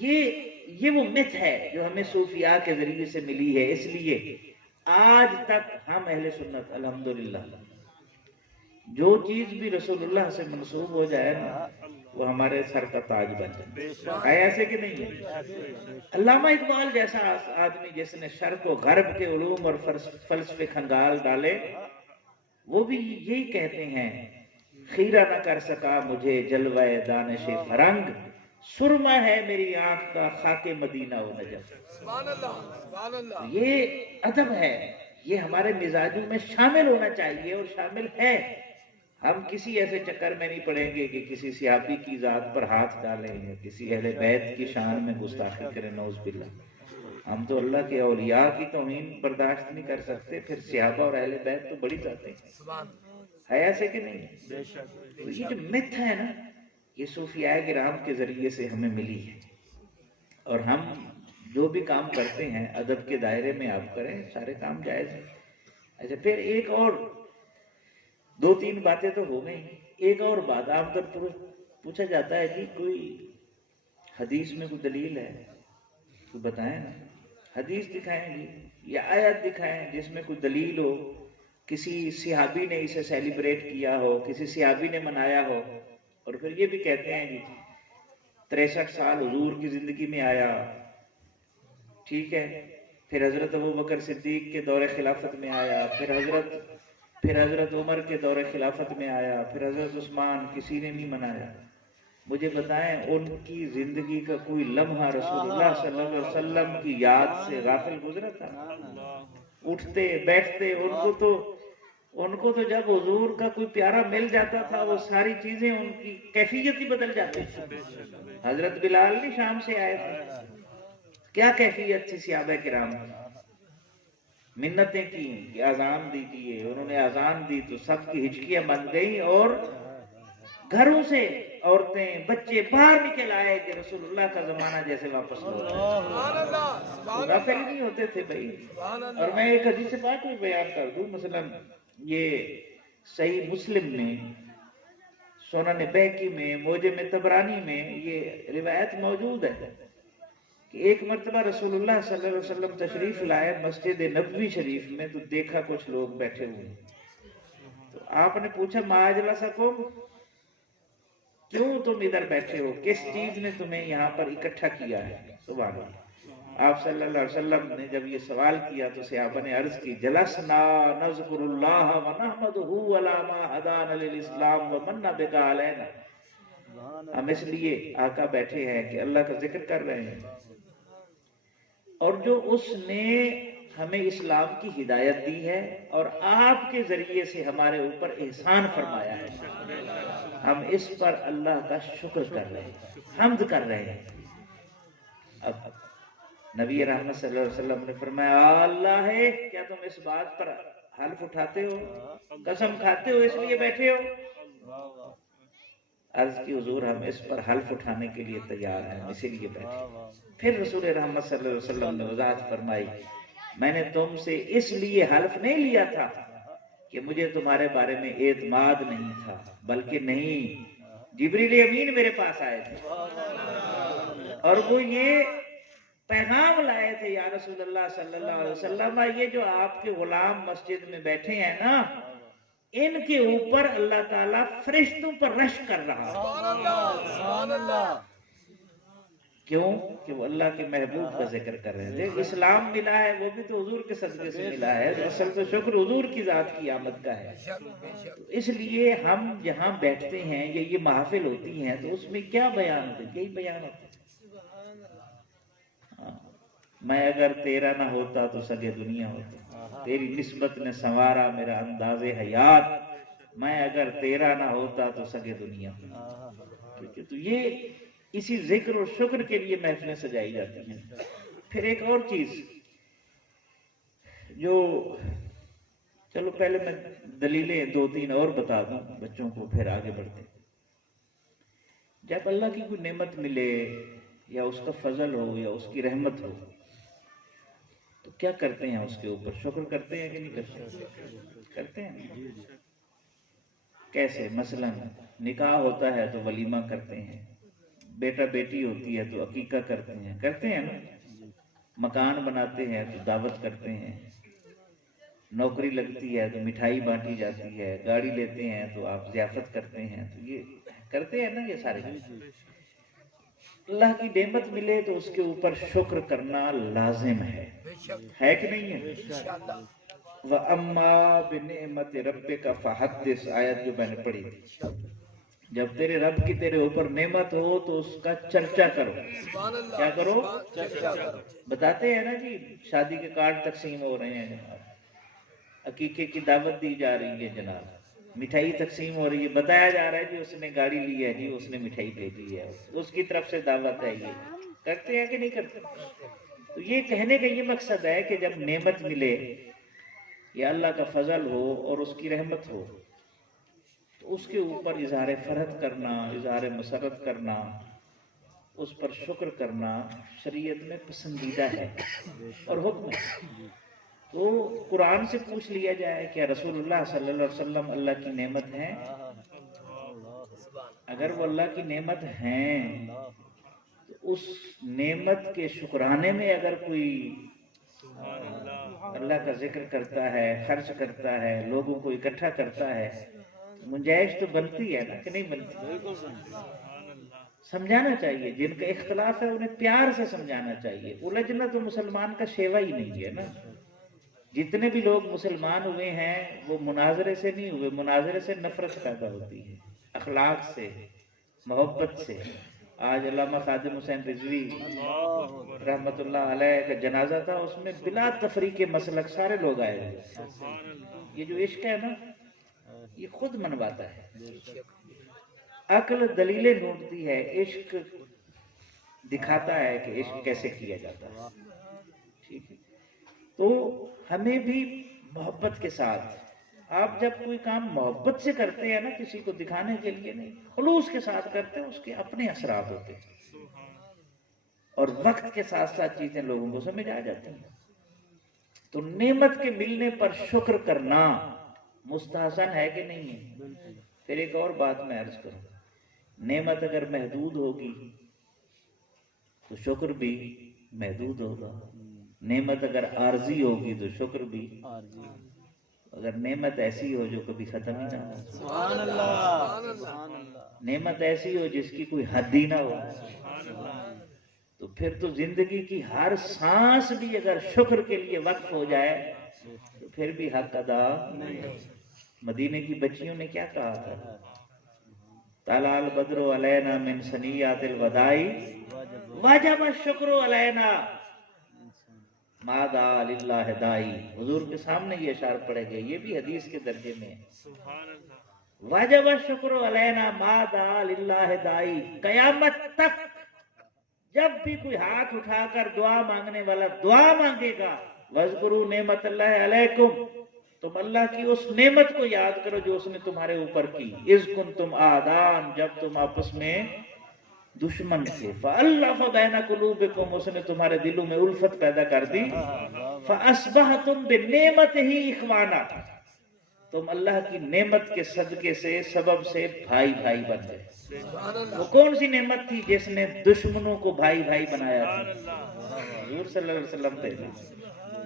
یہ وہ مت ہے جو ہمیں صوفیاء کے ذریعے سے ملی ہے. اس لیے آج تک ہم اہل سنت الحمدللہ جو چیز بھی رسول اللہ سے منسوب ہو جائے نا، وہ ہمارے سر کا تاج بن جائے. ہے ایسے کہ نہیں ہے؟ علامہ اقبال جیسا آدمی جس نے شرق و غرب کے علوم اور فلسفے کھنگال ڈالے، وہ بھی یہی کہتے ہیں، خیرہ نہ کر سکا مجھے جلوہ دانش فرنگ، سرما ہے میری آنکھ کا خاک مدینہ و نجف. سبحان اللہ، سبحان اللہ. یہ ادب ہے، یہ ہمارے مزاجوں میں شامل ہونا چاہیے اور شامل ہے. ہم کسی ایسے چکر میں نہیں پڑیں گے کہ کسی صحابی کی ذات پر ہاتھ ڈالیں یا کسی اہل بیت کی شان میں گستاخی کریں، نعوذ باللہ. ہم تو اللہ کے اولیاء کی توہین برداشت نہیں کر سکتے، پھر صحابہ اور اہل بیت تو بڑی ذاتیں ہیں. ہے ایسے کہ نہیں؟ تو یہ جو متھ ہے نا، یہ صوفیاء کرام کے ذریعے سے ہمیں ملی ہے. اور ہم جو بھی کام کرتے ہیں ادب کے دائرے میں آپ کریں، سارے کام جائز ہیں. اچھا پھر ایک اور دو تین باتیں تو ہو گئی. ایک اور بات عام طور پر پوچھا جاتا ہے کہ کوئی حدیث میں کوئی دلیل ہے تو بتائیں نا. حدیث دکھائیں گے یا آیت دکھائیں جس میں کوئی دلیل ہو، کسی صحابی نے اسے سیلیبریٹ کیا ہو، کسی صحابی نے منایا ہو. اور پھر یہ بھی کہتے ہیں جی 63 سال حضور کی زندگی میں آیا، ٹھیک ہے، پھر حضرت ابوبکر صدیق کے دور خلافت میں آیا، پھر حضرت عمر کے دور خلافت میں آیا، پھر حضرت عثمان، کسی نے نہیں منایا. مجھے بتائیں ان کی زندگی کا کوئی لمحہ رسول اللہ صلی اللہ علیہ وسلم کی یاد سے غافل گزرا تھا؟ اٹھتے بیٹھتے ان کو تو جب حضور کا کوئی پیارا مل جاتا تھا وہ ساری چیزیں ان کی کیفیت ہی بدل جاتی تھی. حضرت بلال نہیں شام سے آئے تھے، کیا کیفیت تھی صحابہ کرام کی. منتیں کی کہ اذان دیجیے، انہوں نے اذان دی تو سب کی ہچکیاں بن گئیں اور گھروں سے عورتیں بچے باہر نکل آئے کہ رسول اللہ کا زمانہ جیسے واپس لوٹ آئے. غافل نہیں ہوتے تھے بھائی. اور میں ایک حدیث پاک بھی بیان کر دوں. مثلا یہ صحیح مسلم میں، سنن بیہقی میں، موجم طبرانی میں یہ روایت موجود ہے کہ ایک مرتبہ رسول اللہ صلی اللہ علیہ وسلم تشریف لائے مسجد نبوی شریف میں، تو دیکھا کچھ لوگ بیٹھے ہوئے. تو آپ نے پوچھا ما اجلسکم، کیوں تم ادھر بیٹھے ہو، کس چیز نے تمہیں یہاں پر اکٹھا کیا ہے؟ سبحان اللہ. آپ صلی اللہ علیہ وسلم نے جب یہ سوال کیا تو صحابہ نے عرض کی جلسنا نذکر اللہ ونحمدہ علی ما ہدانا للاسلام ومن بک علینا. ہم اس لیے آقا بیٹھے ہیں کہ اللہ کا ذکر کر رہے ہیں اور جو اس نے ہمیں اسلام کی ہدایت دی ہے اور آپ کے ذریعے سے ہمارے اوپر احسان فرمایا ہے، ہم اس پر اللہ کا شکر کر رہے ہیں، حمد کر رہے ہیں. اب نبی رحمت صلی اللہ علیہ وسلم نے فرمایا اللہ ہے، کیا تم اس بات پر حلف اٹھاتے ہو، قسم کھاتے ہو اس لیے بیٹھے ہو؟ عرض کی حضور ہم اس پر حلف اٹھانے کے لیے تیار ہیں، اسی لیے بیٹھے. پھر رسول رحمت صلی اللہ علیہ وسلم نے وضاحت فرمائی میں نے تم سے اس لیے حلف نہیں لیا تھا کہ مجھے تمہارے بارے میں اعتماد نہیں تھا، بلکہ نہیں، جبریل امین میرے پاس آئے تھے اور وہ یہ پیغام لائے تھے یا رسول اللہ صلی اللہ علیہ وسلم، یہ جو آپ کے غلام مسجد میں بیٹھے ہیں نا، ان کے اوپر اللہ تعالیٰ فرشتوں پر رشک کر رہا ہے۔ سبحان اللہ۔ کیوں؟ کہ وہ اللہ کے محبوب کا ذکر کر رہے تھے۔ اسلام ملا ہے وہ بھی تو حضور کے صدقے سے ملا ہے، اصل تو شکر حضور کی ذات کی آمد کا ہے۔ اس لیے ہم جہاں بیٹھتے ہیں یا یہ محافل ہوتی ہیں تو اس میں کیا بیان ہوتے ہیں؟ یہی بیان ہوتے ہیں۔ میں اگر تیرا نہ ہوتا تو سگے دنیا ہوتا، تیری نسبت نے سنوارا میرا انداز حیات، میں اگر تیرا نہ ہوتا تو سگے دنیا ہوتا۔ تو یہ اسی ذکر اور شکر کے لیے محفلیں سجائی جاتی ہیں۔ پھر ایک اور چیز جو، چلو پہلے میں دلیلیں دو تین اور بتا دوں بچوں کو، پھر آگے بڑھتے ہیں۔ جب اللہ کی کوئی نعمت ملے یا اس کا فضل ہو یا اس کی رحمت ہو تو کیا کرتے ہیں؟ اس کے اوپر شکر کرتے ہیں کہ نہیں کرتے؟ کرتے ہیں۔ کیسے؟ مثلا نکاح ہوتا ہے تو ولیمہ کرتے ہیں، بیٹا بیٹی ہوتی ہے تو عقیقہ کرتے ہیں نا، مکان بناتے ہیں تو دعوت کرتے ہیں، نوکری لگتی ہے تو مٹھائی بانٹی جاتی ہے، گاڑی لیتے ہیں تو آپ ضیافت کرتے ہیں، تو یہ کرتے ہیں نا یہ سارے۔ اللہ کی نعمت ملے تو اس کے اوپر شکر کرنا لازم ہے کہ نہیں ہے؟ وَأَمَّا بِنِعْمَةِ رَبِّكَ فَحَدِّثْ، آیت جو میں نے پڑھی تھی، جب تیرے رب کی تیرے اوپر نعمت ہو تو اس کا چرچا کرو۔ کیا کرو؟ بتاتے ہیں نا جی، شادی کے کارڈ تقسیم ہو رہے ہیں جناب، عقیقے کی دعوت دی جا رہی ہے جناب، مٹھائی تقسیم ہو رہی ہے، بتایا جا رہا ہے جی اس نے گاڑی لی ہے، جی اس نے مٹھائی بھیجی ہے، اس کی طرف سے دعوت ہے۔ یہ کرتے ہیں کہ نہیں کرتے؟ تو یہ کہنے کا یہ مقصد ہے کہ جب نعمت ملے یا اللہ کا فضل ہو اور اس کی رحمت ہو تو اس کے اوپر اظہار فرحت کرنا، اظہار مسرت کرنا، اس پر شکر کرنا شریعت میں پسندیدہ ہے اور حکم ہے۔ تو قرآن سے پوچھ لیا جائے کہ رسول اللہ صلی اللہ علیہ وسلم اللہ کی نعمت ہیں؟ اگر وہ اللہ کی نعمت ہیں تو اس نعمت کے شکرانے میں اگر کوئی اللہ کا ذکر کرتا ہے، خرچ کرتا ہے، لوگوں کو اکٹھا کرتا ہے، گنجائش تو بنتی ہے نا کہ نہیں بنتی؟ سمجھانا چاہیے، جن کا اختلاف ہے انہیں پیار سے سمجھانا چاہیے۔ الجھنا تو مسلمان کا شیوا ہی نہیں ہے نا۔ جتنے بھی لوگ مسلمان ہوئے ہیں وہ مناظرے سے نہیں ہوئے، مناظرے سے نفرت پیدا ہوتی ہے، اخلاق سے، محبت سے۔ آج علامہ خادم حسین رضوی رحمت اللہ علیہ کا جنازہ تھا، اس میں بلا تفریق مسلک سارے لوگ آئے ہوئے۔ یہ جو عشق ہے نا یہ خود منواتا ہے، عقل دلیلیں ڈھونڈتی ہے، عشق دکھاتا ہے کہ عشق کیسے کیا جاتا ہے۔ ٹھیک ہے، تو ہمیں بھی محبت کے ساتھ، آپ جب کوئی کام محبت سے کرتے ہیں نا، کسی کو دکھانے کے لیے نہیں، خلوص کے ساتھ کرتے ہیں، اس کے اپنے اثرات ہوتے ہیں اور وقت کے ساتھ ساتھ چیزیں لوگوں کو سمجھ آ جاتی ہیں۔ تو نعمت کے ملنے پر شکر کرنا مستحسن ہے کہ نہیں ہے؟ پھر ایک اور بات میں عرض کروں، نعمت اگر محدود ہوگی تو شکر بھی محدود ہوگا، نعمت اگر عارضی ہوگی تو شکر بھی، اگر نعمت ایسی ہو جو کبھی ختم ہی نہ ہو، سبحان اللہ، سبحان اللہ، نعمت ایسی ہو جس کی کوئی حد ہی نہ ہو، تو پھر تو زندگی کی ہر سانس بھی اگر شکر کے لیے وقف ہو جائے تو پھر بھی حق ادا نہیں۔ مدینے کی بچیوں نے کیا کہا تھا؟ طلع البدر علینا من ثنیات الوداع وجب الشکر علینا ما دعا للہ داعی۔ حضور کے سامنے یہ اشعار پڑھے گئے، یہ بھی حدیث کے درجے میں ہے۔ وجب الشکر علینا ما دعا للہ داعی، قیامت تک جب بھی کوئی ہاتھ اٹھا کر دعا مانگنے والا دعا مانگے گا، وَاذْكُرُوا نِعْمَتَ اللَّهِ عَلَيْكُمْ، تم اللہ کی اس نعمت کو یاد کرو جو اس نے تمہارے اوپر کی، اِذْ كُنْتُمْ أَعْدَاءً، جب تم آپس میں دشمن تھے، فَأَلَّفَ بَيْنَ قُلُوبِكُمْ، اس نے تمہارے دلوں میں الفت پیدا کر دی، فَأَصْبَحْتُمْ بِنِعْمَتِهِ إِخْوَانًا، تم اللہ کی نعمت کے صدقے سے، سبب سے بھائی بھائی بن گئے۔ وہ کون سی نعمت تھی جس نے دشمنوں کو بھائی بھائی بنایا تھا؟ حضور صلی اللہ علیہ وسلم پہلے.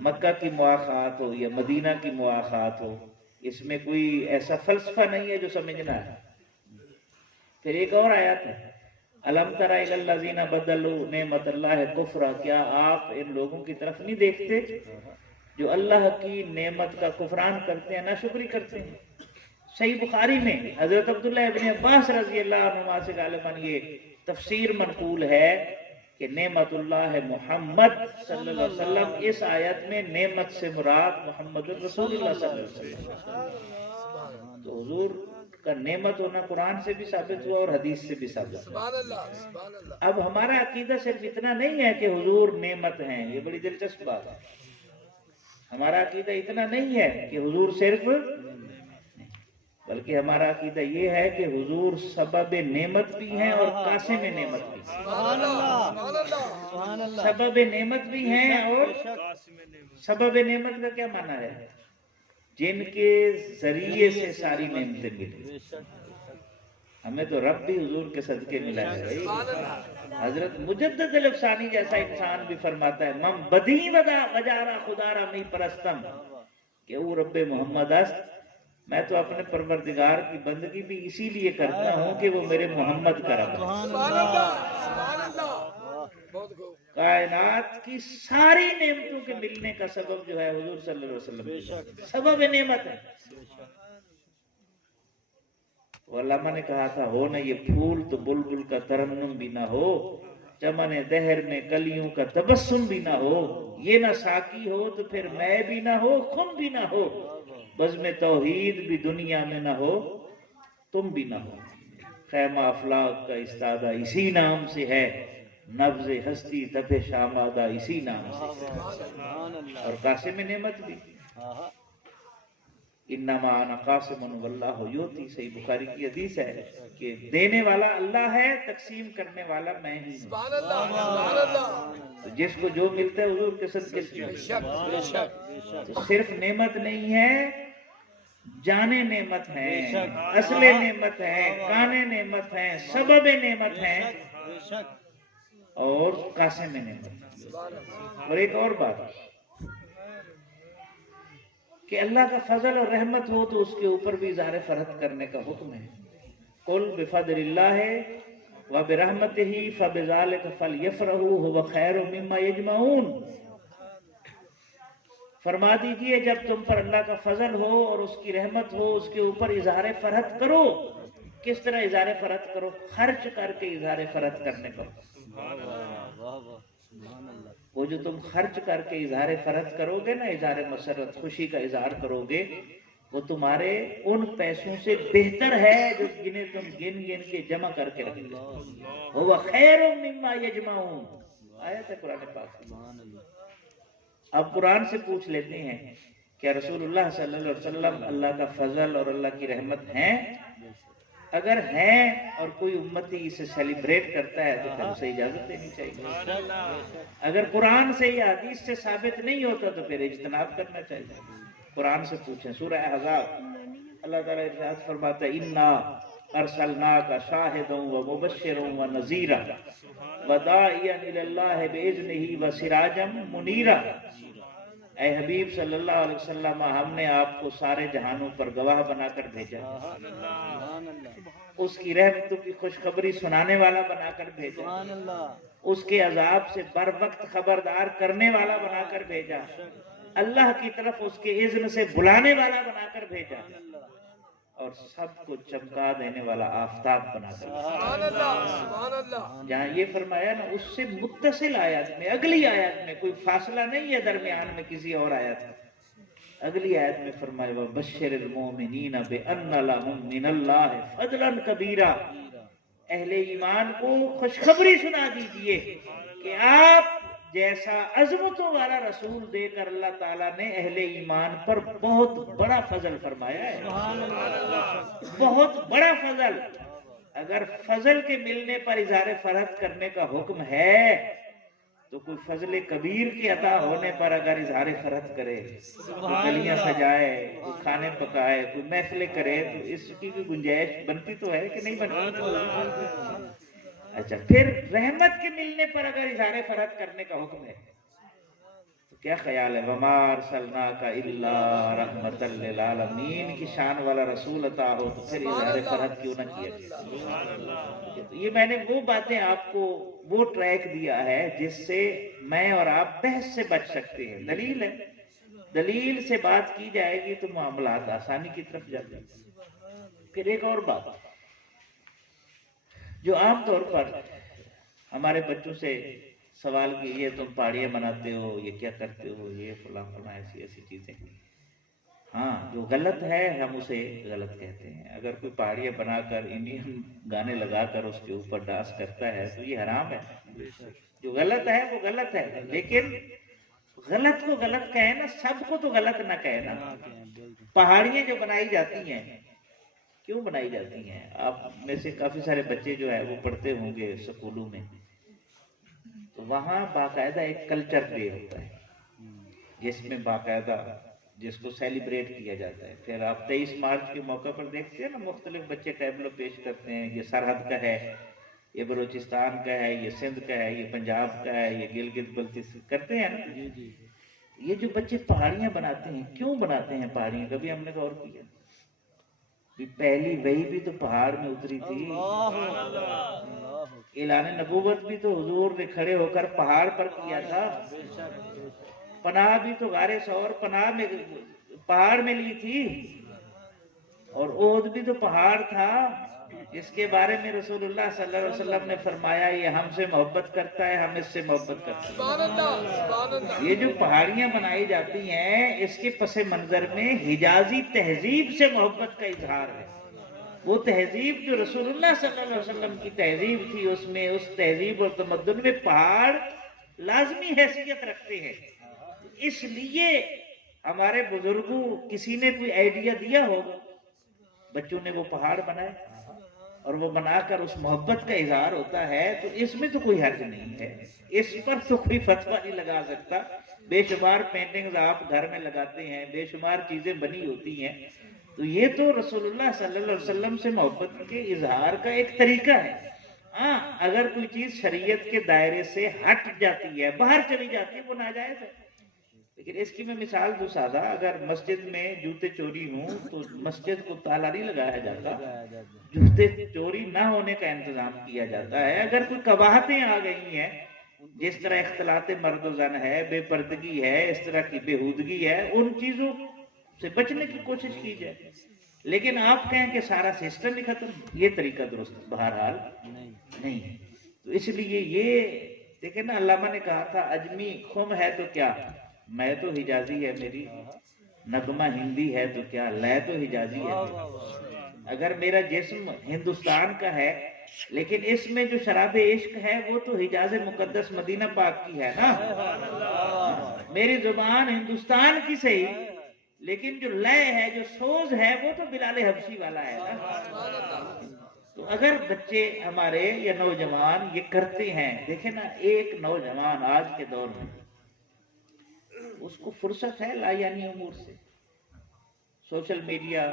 مکہ کی مواخات ہو یا مدینہ کی مواخات ہو، اس میں کوئی ایسا فلسفہ نہیں ہے جو سمجھنا ہے. پھر ایک اور آیت ہے، الم تر الی الذین بدلوا نعمت اللہ کفرا، کیا آپ ان لوگوں کی طرف نہیں دیکھتے جو اللہ کی نعمت کا کفران کرتے ہیں، ناشکری کرتے ہیں. صحیح بخاری میں حضرت عبداللہ ابن عباس رضی اللہ عنہما سے غالباً یہ تفسیر منقول ہے کہ نعمت اللہ محمد صلی اللہ علیہ وسلم، اس آیت میں نعمت سے مراد محمد رسول اللہ صلی اللہ علیہ وسلم. تو حضور کا نعمت ہونا قرآن سے بھی ثابت ہوا اور حدیث سے بھی ثابت ہوا. سبحان اللہ سبحان اللہ. اب ہمارا عقیدہ صرف اتنا نہیں ہے کہ حضور نعمت ہیں، یہ بڑی دلچسپ بات ہے. ہمارا عقیدہ اتنا نہیں ہے کہ حضور صرف، بلکہ ہمارا عقیدہ یہ ہے کہ حضور سبب نعمت بھی ہیں اور قاسم نعمت بھی ہیں. سبحان اللہ سبحان اللہ. سبحان اللہ. سبب نعمت بھی ہیں اور سبب نعمت کا کیا معنی ہے؟ جن کے ذریعے سے ساری نعمتیں ملی. ہمیں تو رب بھی حضور کے صدقے ملا ہے بھائی. حضرت مجدد الافسانی جیسا انسان بھی فرماتا ہے مم بدی وجارا خدارا می پرستم، کہ او رب محمد است، میں تو اپنے پروردگار کی بندگی بھی اسی لیے کرتا ہوں کہ وہ میرے محمد کا رب ہے. سبحان اللہ سبحان اللہ. بہت خوب. کائنات کی ساری نعمتوں کے ملنے کا سبب جو ہے حضور صلی اللہ علیہ وسلم سبب نعمت ہے. وہ علامہ نے کہا تھا، ہو نہ یہ پھول تو بلبل کا ترنم بھی نہ ہو، چمن دہر میں کلیوں کا تبسم بھی نہ ہو، یہ نہ ساقی ہو تو پھر میں بھی نہ ہو، خم بھی نہ ہو، بزم توحید بھی دنیا میں نہ ہو، تم بھی نہ ہو. خیمہ افلاق کا استادہ اسی نام سے ہے، نبض ہستی تپش آمادہ اسی نام سے. اور قاسم نعمت بھی، انما انا قاسم واللہ یؤتی، صحیح بخاری کی حدیث ہے کہ دینے والا اللہ ہے، تقسیم کرنے والا میں ہی ہوں. سبحان اللہ سبحان اللہ. تو جس کو جو ملتا ہے حضور کے صدقے سے. بے شک بے شک. تو صرف نعمت نہیں ہے، جانے نعمت ہیں، اصل نعمت ہیں، کانے نعمت ہیں، سبب نعمت ہیں اور قاسم نعمت. اور ایک اور بات کہ اللہ کا فضل اور رحمت ہو تو اس کے اوپر بھی اظہار فرحت کرنے کا حکم ہے. قل بفضل اللہ وبرحمتہ فبذلک فلیفرحوا هو خیر مما یجمعون. فرما دیجئے جب تم پر اللہ کا فضل ہو اور اس کی رحمت ہو، اس کے اوپر اظہار فرحت کرو. کس طرح اظہار فرحت کرو؟ خرچ کر کے اظہار فرحت کرنے کا. وہ جو تم خرچ کر کے اظہار فرحت کرو گے نا، اظہار مسرت، خوشی کا اظہار کرو گے، وہ تمہارے ان پیسوں سے بہتر ہے جو جنہیں تم گن گن کے جمع کر کے رکھتے ہو. وہ خیر مما یجمعون، آیت ہے قرآن پاک. اب قرآن سے پوچھ لیتے ہیں کیا رسول اللہ صلی اللہ علیہ وسلم اللہ کا فضل اور اللہ کی رحمت ہیں؟ اگر ہیں اور کوئی امتی اسے سیلیبریٹ کرتا ہے تو پھر اسے اجازت دینی چاہیے. اگر قرآن سے یا حدیث سے ثابت نہیں ہوتا تو پھر اجتناب کرنا چاہیے. قرآن سے پوچھیں، سورہ احزاب اللہ تعالیٰ ارشاد فرماتا ہے انا ارسلناک شاہدا ومبشرا ونذیرا وداعیا الی اللہ باذنہ وسراجا منیرا. اے حبیب صلی اللہ علیہ وسلم، ہم نے آپ کو سارے جہانوں پر گواہ بنا کر بھیجا، اس کی رحمتوں کی خوشخبری سنانے والا بنا کر بھیجا، اس کے عذاب سے بر وقت خبردار کرنے والا بنا کر بھیجا، اللہ کی طرف اس کے اذن سے بلانے والا بنا کر بھیجا، اور سب کو چمکا دینے والا آفتاب بنا کر بھیجا. سبحان اللہ سبحان اللہ. جہاں یہ فرمایا نا، اس سے متصل آیات میں، اگلی آیات میں، کوئی فاصلہ نہیں ہے درمیان میں کسی اور آیات میں. اگلی آیت میں فرمایا وَبَشِّرِ الْمُؤْمِنِينَ بِأَنَّ لَهُم مِّنَ اللَّهِ فَضْلًا كَبِيرًا. اہل ایمان کو خوشخبری سنا دیجئے کہ آپ جیسا عظمتوں والا رسول دے کر اللہ تعالیٰ نے اہل ایمان پر بہت بڑا فضل فرمایا ہے. بہت بڑا فضل. اگر فضل کے ملنے پر اظہار فرحت کرنے کا حکم ہے تو کوئی فضل کبیر کے عطا ہونے پر اگر اظہار فرحت کرے، کوئی گلیاں سجائے، کوئی کھانے پکائے، کوئی محفلیں کرے، تو اس کی گنجائش بنتی تو ہے کہ نہیں بنتی؟ اچھا، پھر رحمت کے ملنے پر اگر اظہار فرحت کرنے کا حکم ہے تو کیا خیال ہے؟ وَمَا أَرْسَلْنَاكَ إِلَّا رَحْمَةً لِّلْعَالَمِينَ کی شان والا رسول عطا ہو تو پھر اظہار فرحت کیوں نہ کیا جائے؟ تو یہ میں نے وہ باتیں آپ کو وہ ٹریک دیا ہے جس سے میں اور آپ بحث سے بچ سکتے ہیں. دلیل ہے، دلیل سے بات کی جائے گی تو معاملات آسانی کی طرف جاتے ہیں. پھر ایک اور بات جو عام طور پر ہمارے بچوں سے سوال کی، یہ تم پہاڑیاں بناتے ہو، یہ کیا کرتے ہو، یہ فلاں فلاں ایسی ایسی چیزیں. ہاں، جو غلط ہے ہم اسے غلط کہتے ہیں. اگر کوئی پہاڑیاں بنا کر انڈین گانے لگا کر اس کے اوپر ڈانس کرتا ہے تو یہ حرام ہے. جو غلط ہے وہ غلط ہے، لیکن غلط کو غلط کہے نا، سب کو تو غلط نہ کہے نا. پہاڑیاں جو بنائی جاتی ہیں کیوں بنائی جاتی ہیں؟ آپ میں سے کافی سارے بچے جو ہے وہ پڑھتے ہوں گے سکولوں میں، تو وہاں باقاعدہ ایک کلچر ڈے ہوتا ہے جس میں باقاعدہ جس کو سیلیبریٹ کیا جاتا ہے. پھر آپ 23 مارچ کے موقع پر دیکھتے ہیں نا، مختلف بچے ٹیبلو پیش کرتے ہیں، یہ سرحد کا ہے، یہ بلوچستان کا ہے، یہ سندھ کا ہے، یہ پنجاب کا ہے، یہ گلگت بلتستان کرتے ہیں نا. یہ جو بچے پہاڑیاں بناتے ہیں کیوں بناتے ہیں پہاڑیاں؟ کبھی ہم نے غور کیا؟ پہلی وحی بھی تو پہاڑ میں اتری تھی. اعلان نبوت بھی تو حضور نے کھڑے ہو کر پہاڑ پر کیا تھا. پناہ بھی تو غار ثور پناہ میں پہاڑ میں لی تھی، اور احد بھی تو پہاڑ تھا جس کے بارے میں رسول اللہ صلی اللہ علیہ وسلم نے فرمایا یہ ہم سے محبت کرتا ہے، ہم اس سے محبت کرتے ہیں. سبحان اللہ، سبحان اللہ. یہ جو پہاڑیاں بنائی جاتی ہیں اس کے پس منظر میں حجازی تہذیب سے محبت کا اظہار ہے. وہ تہذیب جو رسول اللہ صلی اللہ علیہ وسلم کی تہذیب تھی، اس میں اس تہذیب اور تمدن میں پہاڑ لازمی حیثیت رکھتے ہیں. اس لیے ہمارے بزرگوں کسی نے کوئی آئیڈیا دیا ہوگا، بچوں نے وہ پہاڑ بنائے اور وہ بنا کر اس محبت کا اظہار ہوتا ہے، تو اس میں تو کوئی حرج نہیں ہے، اس پر تو کوئی فتویٰ نہیں لگا سکتا. بے شمار پینٹنگز آپ گھر میں لگاتے ہیں، بے شمار چیزیں بنی ہوتی ہیں، تو یہ تو رسول اللہ صلی اللہ علیہ وسلم سے محبت کے اظہار کا ایک طریقہ ہے. ہاں، اگر کوئی چیز شریعت کے دائرے سے ہٹ جاتی ہے، باہر چلی جاتی ہے، وہ ناجائز ہے. لیکن اس کی میں مثال دوں سادہ، اگر مسجد میں جوتے چوری ہوں تو مسجد کو تالا نہیں لگایا جاتا، جوتے چوری نہ ہونے کا انتظام کیا جاتا ہے. اگر کوئی قباحتیں آ گئی ہیں، جس طرح اختلاط مرد و زن ہے، بے پردگی ہے، اس طرح کی بےہودگی ہے، ان چیزوں سے بچنے کی کوشش کی جائے. لیکن آپ کہیں کہ سارا سسٹم ہی ختم، یہ طریقہ درست بہرحال نہیں ہے. تو اس لیے یہ دیکھیں نا، علامہ نے کہا تھا اجمی خم ہے تو کیا، میں تو حجازی ہے میری، نغمہ ہندی ہے تو کیا، لے تو حجازی ہے میری. اگر میرا جسم ہندوستان کا ہے لیکن اس میں جو شراب عشق ہے وہ تو حجاز مقدس مدینہ پاک کی ہے نا. میری زبان ہندوستان کی صحیح، لیکن جو لے ہے، جو سوز ہے، وہ تو بلال حبشی والا ہے نا. تو اگر بچے ہمارے یا نوجوان یہ کرتے ہیں، دیکھیں نا، ایک نوجوان آج کے دور میں اس کو فرصت ہے لایانی امور سے، social media,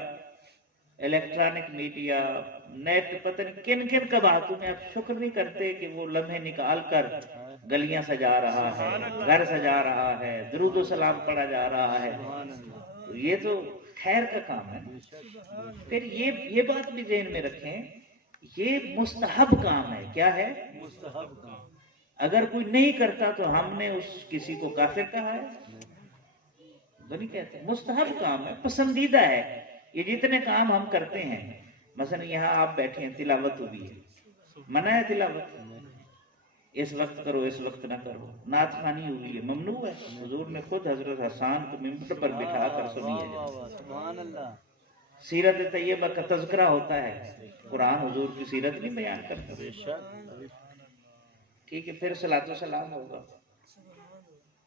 electronic media, net, پتہ نہیں کن کن کا باتوں میں آپ شکر نہیں کرتے کہ وہ لمحے نکال کر گلیاں سجا رہا ہے، گھر سجا رہا ہے، درود و سلام پڑھا جا رہا ہے. تو یہ تو خیر کا کام ہے. پھر یہ بات بھی ذہن میں رکھیں، یہ مستحب کام ہے. کیا ہے؟ مستحب کام. اگر کوئی نہیں کرتا تو ہم نے اس کسی کو کافر کہا ہے؟ تو نہیں کہتے. مستحب کام ہے، پسندیدہ ہے. یہ جتنے کام ہم کرتے ہیں، مثلا یہاں آپ بیٹھے ہیں، تلاوت ہوئی ہے، منع ہے تلاوت، اس وقت کرو اس وقت نہ کرو. نعت خوانی ہوئی ہے، ممنوع ہے. حضور نے خود حضرت حسان کو ممبر پر بٹھا کر سنی ہے. سیرت طیبہ کا تذکرہ ہوتا ہے، قرآن حضور کی سیرت نہیں بیان کرتا. ٹھیک ہے، پھر صلاۃ و سلام ہوگا،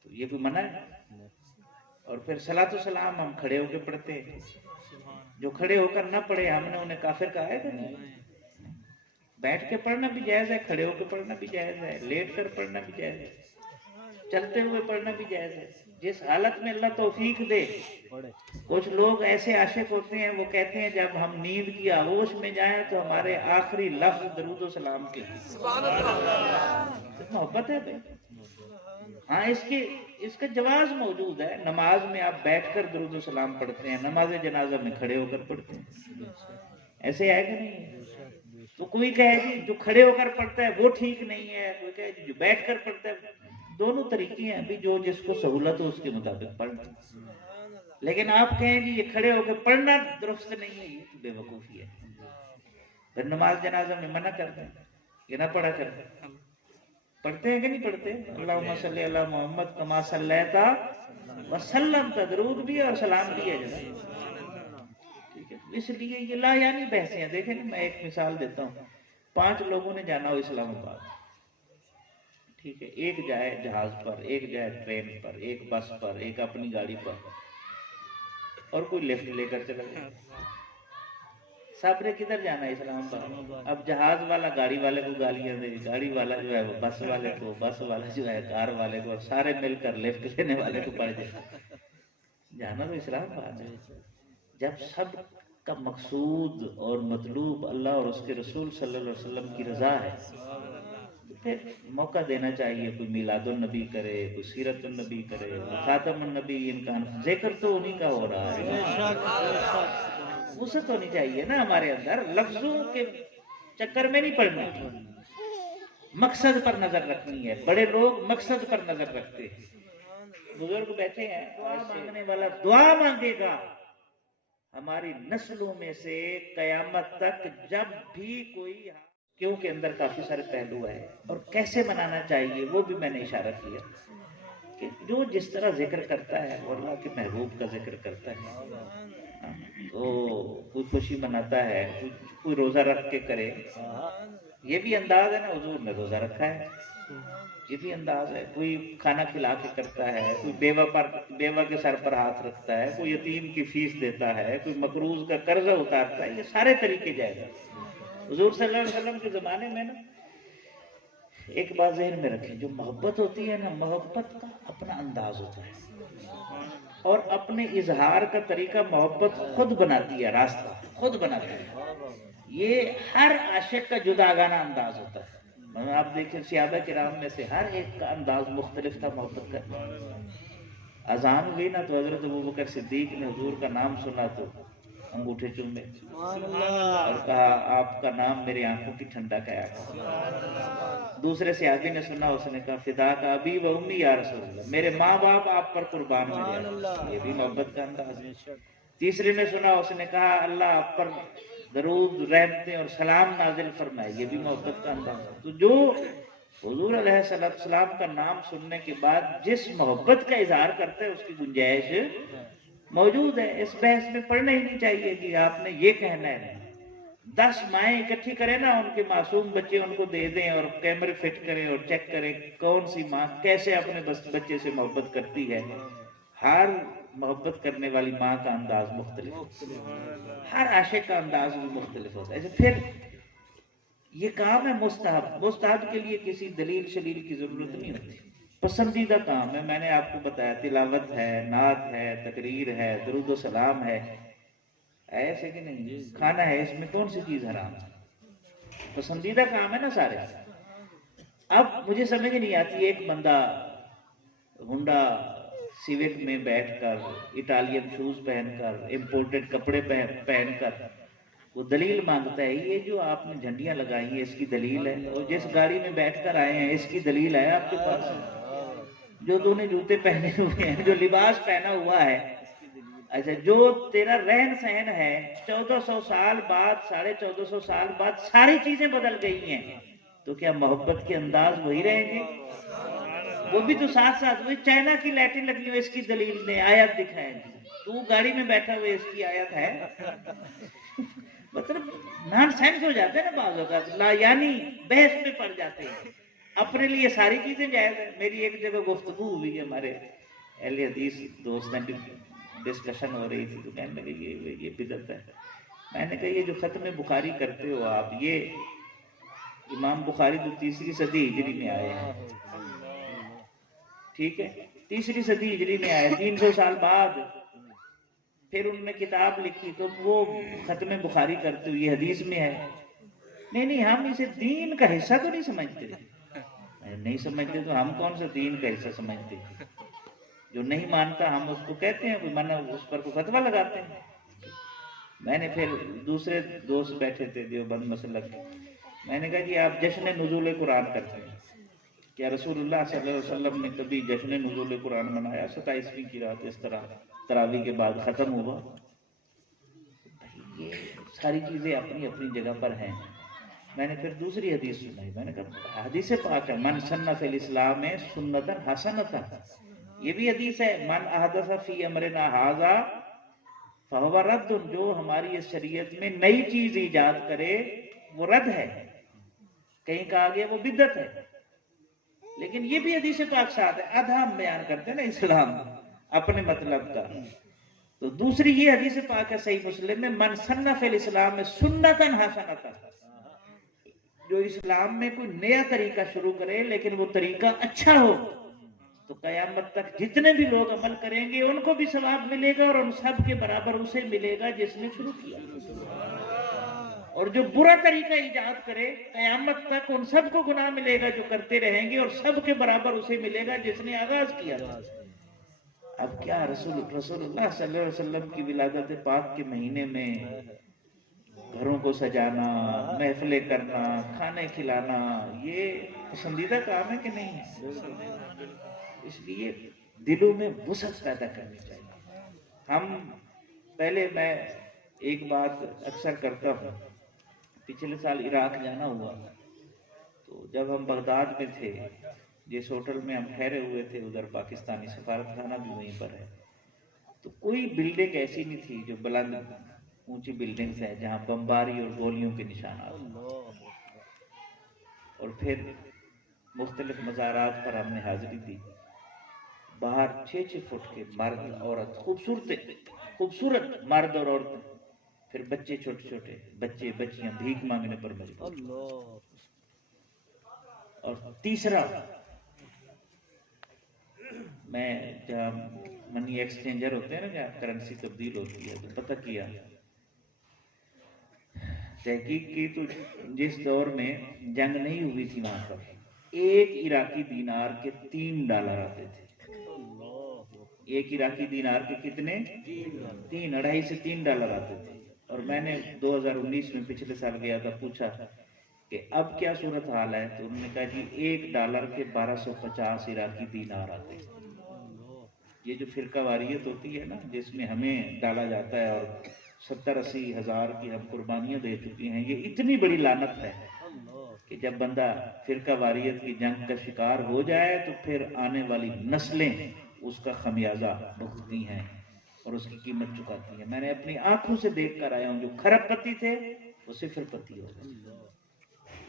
تو یہ کوئی منع ہے؟ اور پھر صلاۃ و سلام ہم کھڑے ہو کے پڑھتے ہیں. جو کھڑے ہو کر نہ پڑھے ہم نے انہیں کافر کہا ہے کہ نہیں؟ بیٹھ کے پڑھنا بھی جائز ہے، کھڑے ہو کے پڑھنا بھی جائز ہے، لیٹ کر پڑھنا بھی جائز ہے. چلتے ہوئے پڑھنا بھی جائز ہے، جس حالت میں اللہ توفیق دے۔ کچھ لوگ ایسے عاشق ہوتے ہیں، وہ کہتے ہیں جب ہم نیند کی آغوش میں جائیں تو ہمارے آخری لفظ درود و سلام کے ہیں۔ سبحان اللہ، محبت ہے بھائی، ہاں اس کا جواز موجود ہے۔ نماز میں آپ بیٹھ کر درود و سلام پڑھتے ہیں، نماز جنازہ میں کھڑے ہو کر پڑھتے ہیں، ایسے ہے کہ نہیں؟ تو کوئی کہے جی جو کھڑے ہو کر پڑھتا ہے وہ ٹھیک نہیں ہے، کوئی کہے جی جو بیٹھ کر پڑھتا ہے، دونوں طریقے ہیں ابھی، جو جس کو سہولت ہو اس کے مطابق پڑھنا۔ لیکن آپ کہیں جی یہ کھڑے ہو کے پڑھنا درست نہیں ہے، یہ تو بے وقوفی ہے۔ پھر نماز جنازہ میں منع کرتے ہیں کہ نہ پڑھا کرتے، پڑھتے ہیں کہ نہیں پڑھتے؟ اللہم صلی علی محمد کما صلیت وسلم، درود بھی ہے اور سلام بھی ہے جناب۔ ٹھیک ہے، اس لیے یہ لا یعنی بحثیں ہیں۔ دیکھیں نا، میں ایک مثال دیتا ہوں، 5 لوگوں نے جانا ہو اسلام آباد، ٹھیک ہے، ایک جائے جہاز پر، ایک جائے ٹرین پر، ایک بس پر، ایک اپنی گاڑی پر، اور کوئی لفٹ لے کر چلا جائے۔ سب نے کدھر جانا ہے؟ اسلام آباد۔ اب جہاز والا گاڑی والے کو گالیاں دے، گاڑی والا جو ہے وہ بس والے کو، بس والا جو ہے کار والے کو، اور سارے مل کر لفٹ لینے والے کو پڑ جائے۔ جانا تو اسلام آباد ہے۔ جب سب کا مقصود اور مطلوب اللہ اور اس کے رسول صلی اللہ علیہ وسلم کی رضا ہے، تو پھر موقع دینا چاہیے۔ کوئی میلاد النبی کرے، کوئی سیرت النبی کرے، کوئی خاتم النبی، ان ذکر تو انہی کا ہو رہا ہے۔ وسعت ہونی چاہیے نا ہمارے اندر، لفظوں کے چکر میں نہیں پڑنا، مقصد پر نظر رکھنی ہے۔ بڑے لوگ مقصد پر نظر رکھتے ہیں۔ بزرگ بیٹھے ہیں، دعا مانگنے والا دعا مانگے گا۔ ہماری نسلوں میں سے قیامت تک جب بھی کوئی، کیونکہ اندر کافی سارے پہلو ہیں، اور کیسے منانا چاہیے وہ بھی میں نے اشارہ کیا کہ جو جس طرح ذکر کرتا ہے وہ اللہ کے محبوب کا ذکر کرتا ہے، تو کوئی خوشی مناتا ہے، کوئی روزہ رکھ کے کرے، یہ بھی انداز ہے نا، حضور نے روزہ رکھا ہے، یہ بھی انداز ہے۔ کوئی کھانا کھلا کے کرتا ہے، کوئی بیوہ کے سر پر ہاتھ رکھتا ہے، کوئی یتیم کی فیس دیتا ہے، کوئی مقروض کا قرضہ اتارتا ہے، یہ سارے طریقے جائز ہیں۔ حضور صلی اللہ علیہ وسلم کے زمانے میں نا، ایک بات ذہن میں رکھیں، جو محبت ہوتی ہے نا، محبت کا اپنا انداز ہوتا ہے، اور اپنے اظہار کا طریقہ محبت خود بناتی ہے، راستہ خود بناتی ہے۔ یہ ہر عاشق کا جداگانہ انداز ہوتا ہے۔ آپ دیکھیں صحابہ کرام میں سے ہر ایک کا انداز مختلف تھا محبت کرنا۔ اذان ہوئی نا تو حضرت ابوبکر صدیق نے حضور کا نام سنا تو انگوٹھے چومے اور کہا آپ کا نام میری آنکھوں کی ٹھنڈک ہے۔ دوسرے صحابی نے سنا، اس نے کہا فدا کا ابی و امی یا رسول اللہ، میرے ماں باپ آپ پر قربان ہو جائے، یہ بھی محبت کا انداز ہے۔ تیسرے نے سنا، اس نے کہا اللہ آپ پر درود رحمتیں اور سلام نازل فرمائے، یہ بھی محبت کا انداز ہے۔ تو جو حضور علیہ السلام کا نام سننے کے بعد جس محبت کا اظہار کرتا ہے اس کی گنجائش موجود ہے۔ اس بحث میں پڑھنا ہی نہیں چاہیے کہ آپ نے یہ کہنا ہے۔ 10 مائیں اکٹھی کریں نا، ان کے معصوم بچے ان کو دے دیں اور کیمرے فٹ کریں اور چیک کریں کون سی ماں کیسے اپنے بچے سے محبت کرتی ہے۔ ہر محبت کرنے والی ماں کا انداز مختلف ہوتا ہے، ہر عاشق کا انداز بھی مختلف ہوتا ہے۔ پھر یہ کام ہے مستحب کے لیے کسی دلیل شلیل کی ضرورت نہیں ہوتی، پسندیدہ کام ہے۔ میں نے آپ کو بتایا تلاوت ہے، نعت ہے، تقریر ہے، درود و سلام ہے، ایسے کہ نہیں؟ کھانا ہے، اس میں کون سی چیز حرام ہے؟ پسندیدہ کام ہے نا سارے۔ اب مجھے سمجھ نہیں آتی، ایک بندہ ہونڈا سیوک میں بیٹھ کر، اٹالین شوز پہن کر، امپورٹڈ کپڑے پہن کر وہ دلیل مانگتا ہے، یہ جو آپ نے جھنڈیاں لگائی ہیں اس کی دلیل ہے، اور جس گاڑی میں بیٹھ کر آئے ہیں اس کی دلیل ہے آپ کے پاس؟ جو تو نے جوتے پہنے ہوئے ہیں، جو لباس پہنا ہوا ہے، اچھا جو تیرا رہن سہن ہے، 1400 سال بعد، 1450 سال بعد ساری چیزیں بدل گئی ہیں، تو کیا محبت کے انداز وہی رہیں گے؟ وہ بھی تو ساتھ ساتھ وہی چائنا کی لائٹیں لگی ہوئی اس کی دلیل نے آیت دکھائیں گی، تو گاڑی میں بیٹھا ہوئے اس کی آیت ہے؟ مطلب نان سینس ہو جاتے ہیں نا بعض اوقات، لا یعنی بحث میں پڑ جاتے ہیں۔ اپنے لیے ساری چیزیں جائز ہیں۔ میری ایک جگہ گفتگو ہوئی، ہمارے اہل حدیث دوست کی ڈسکشن ہو رہی تھی، تو کہنے لگے یہ بدعت ہے۔ میں نے کہا یہ جو ختم بخاری کرتے ہو آپ، یہ امام بخاری جو 3ری صدی ہجری میں آئے ہیں، ٹھیک ہے، تیسری صدی ہجری میں آئے، 300 سال بعد پھر انہوں نے کتاب لکھی تو وہ ختم بخاری کرتے ہوئے حدیث میں ہے، نہیں ہم اسے دین کا حصہ تو نہیں سمجھتے، نہیں سمجھتے تو ہم کون سا دین کا حصہ سمجھتے، جو نہیں مانتا ہم اس کو کہتے ہیں مانا اس پر کو فتویٰ لگاتے ہیں۔ میں نے پھر دوسرے دوست بیٹھے تھے دیوبند مسلک کے، میں نے کہا جی آپ جشن نزول قرآن کرتے ہیں کیا؟ رسول اللہ صلی اللہ علیہ وسلم نے کبھی جشن نزول قرآن منایا؟ 27ویں کی رات اس طرح تراویح کے بعد ختم ہوا؟ یہ ساری چیزیں اپنی اپنی جگہ پر ہیں۔ میں نے پھر دوسری حدیث سنائی، میں نے کہا حدیث پاک ہے، من سن فی الاسلام سنتا حسنتا، یہ بھی حدیث ہے، من احدث فی امرنا ھذا فہو رد، جو ہماری اس شریعت میں نئی چیز ایجاد کرے وہ رد ہے، کہیں کہا گیا وہ بدعت ہے، لیکن یہ بھی حدیث پاک ساتھ ہے، آدھا ہم بیان کرتے ہیں نا اسلام اپنے مطلب کا۔ تو دوسری یہ حدیث پاک ہے صحیح مسلم میں، من سن فی الاسلام میں سنتا حسنتا، جو اسلام میں کوئی نیا طریقہ شروع کرے لیکن وہ طریقہ اچھا ہو تو قیامت تک جتنے بھی لوگ عمل کریں گے ان کو بھی ثواب ملے گا اور ان سب کے برابر اسے ملے گا جس نے شروع کیا، اور جو برا طریقہ ایجاد کرے قیامت تک ان سب کو گناہ ملے گا جو کرتے رہیں گے اور سب کے برابر اسے ملے گا جس نے آغاز کیا تھا۔ اب کیا رسول اللہ صلی اللہ علیہ وسلم کی ولادت پاک کے مہینے میں گھروں کو سجانا، محفلیں کرنا، کھانے کھلانا، یہ پسندیدہ کام ہے کہ نہیں ہے؟ اس لیے دلوں میں وسعت پیدا کرنی چاہیے۔ ہم پہلے میں ایک بات اکثر کرتا ہوں، پچھلے سال عراق جانا ہوا تو جب ہم بغداد میں تھے، جس ہوٹل میں ہم ٹھہرے ہوئے تھے ادھر پاکستانی سفارت خانہ بھی وہیں پر ہے، تو کوئی بلڈنگ ایسی نہیں تھی جو بلند اونچی بلڈنگز ہیں جہاں بمباری اور گولیوں کے نشانات ہیں۔ اور پھر مختلف مزارات پر ہم نے حاضری دی، باہر 6-6 فٹ کے مرد عورت، خوبصورت مرد اور عورت، پھر بچے چھوٹے چھوٹے بچے بچیاں بھیک مانگنے پر مجبور۔ اور تیسرا، میں جہاں منی ایکسچینجر ہوتے ہیں نا جہاں کرنسی تبدیل ہوتی ہے، تو پتہ کیا تحقیق کی تو جس دور میں جنگ نہیں ہوئی تھی وہاں پر ایک عراقی دینار کے $3 آتے تھے۔ ایک عراقی دینار کے کتنے؟ 2.5 سے $3 آتے تھے۔ اور میں نے 2019 میں پچھلے سال گیا تھا، پوچھا کہ اب کیا صورتحال ہے، تو انہوں نے کہا جی $1 کے 1250 عراقی دینار آتے ہیں۔ یہ جو فرقہ واریت ہوتی ہے نا جس میں ہمیں ڈالا جاتا ہے اور 70-80 ہزار کی ہم قربانیاں دے چکی ہیں، یہ اتنی بڑی لعنت ہے کہ جب بندہ فرقہ واریت کی جنگ کا شکار ہو جائے تو پھر آنے والی نسلیں اس کا خمیازہ بھگتتی ہیں اور اس کی قیمت چکاتی ہیں۔ میں نے اپنی آنکھوں سے دیکھ کر آیا ہوں، جو کھرب پتی تھے وہ صفر پتی ہو گئے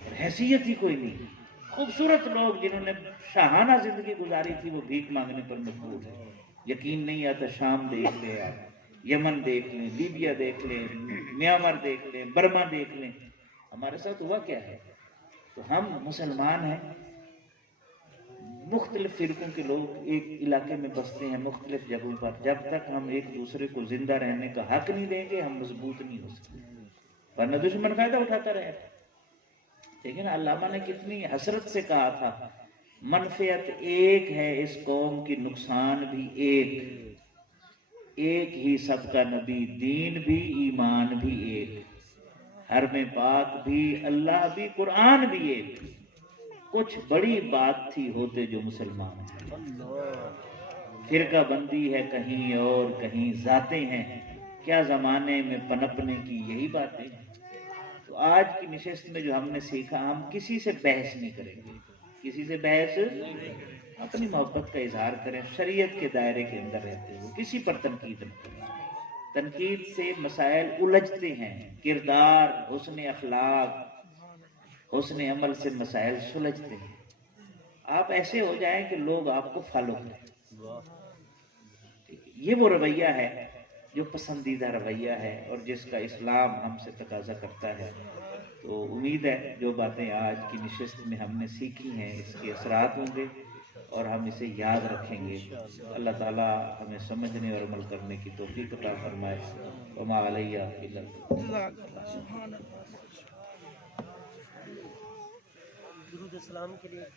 اور حیثیت ہی کوئی نہیں۔ خوبصورت لوگ جنہوں نے شاہانہ زندگی گزاری تھی وہ بھیک مانگنے پر مجبور ہیں۔ یقین نہیں آتا، شام دیکھ لیں آپ، یمن دیکھ لیں، لیبیا دیکھ لیں، میانمار دیکھ لیں، برما دیکھ لیں، ہمارے ساتھ ہوا کیا ہے۔ تو ہم مسلمان ہیں، مختلف فرقوں کے لوگ ایک علاقے میں بستے ہیں مختلف جگہوں پر، جب تک ہم ایک دوسرے کو زندہ رہنے کا حق نہیں دیں گے ہم مضبوط نہیں ہو سکتے، ورنہ دشمن فائدہ اٹھاتا رہے۔ لیکن علامہ نے کتنی حسرت سے کہا تھا، منفعت ایک ہے اس قوم کی، نقصان بھی ایک ہی سب کا نبی، دین بھی ایمان بھی ایک، حرم پاک بھی اللہ بھی قرآن بھی ایک، کچھ بڑی بات تھی ہوتے جو مسلمان تھے، فرقہ بندی ہے کہیں اور کہیں ذاتیں ہیں، کیا زمانے میں پنپنے کی یہی باتیں ہیں۔ تو آج کی نشست میں جو ہم نے سیکھا، ہم کسی سے بحث نہیں کریں گے، کسی سے بحث، اپنی محبت کا اظہار کریں شریعت کے دائرے کے اندر رہتے ہوئے، کسی پر تنقید نہ کریں۔ تنقید سے مسائل الجھتے ہیں، کردار، حسن اخلاق، حسن عمل سے مسائل سلجھتے ہیں۔ آپ ایسے ہو جائیں کہ لوگ آپ کو فالو کریں، یہ وہ رویہ ہے جو پسندیدہ رویہ ہے اور جس کا اسلام ہم سے تقاضا کرتا ہے۔ تو امید ہے جو باتیں آج کی نشست میں ہم نے سیکھی ہیں اس کے اثرات ہوں گے اور ہم اسے یاد رکھیں گے. اللہ تعالیٰ ہمیں سمجھنے اور عمل کرنے کی توفیق عطا فرمائے. وما علیہ الا جزاک اللہ. سبحان اللہ. درود السلام کے لیے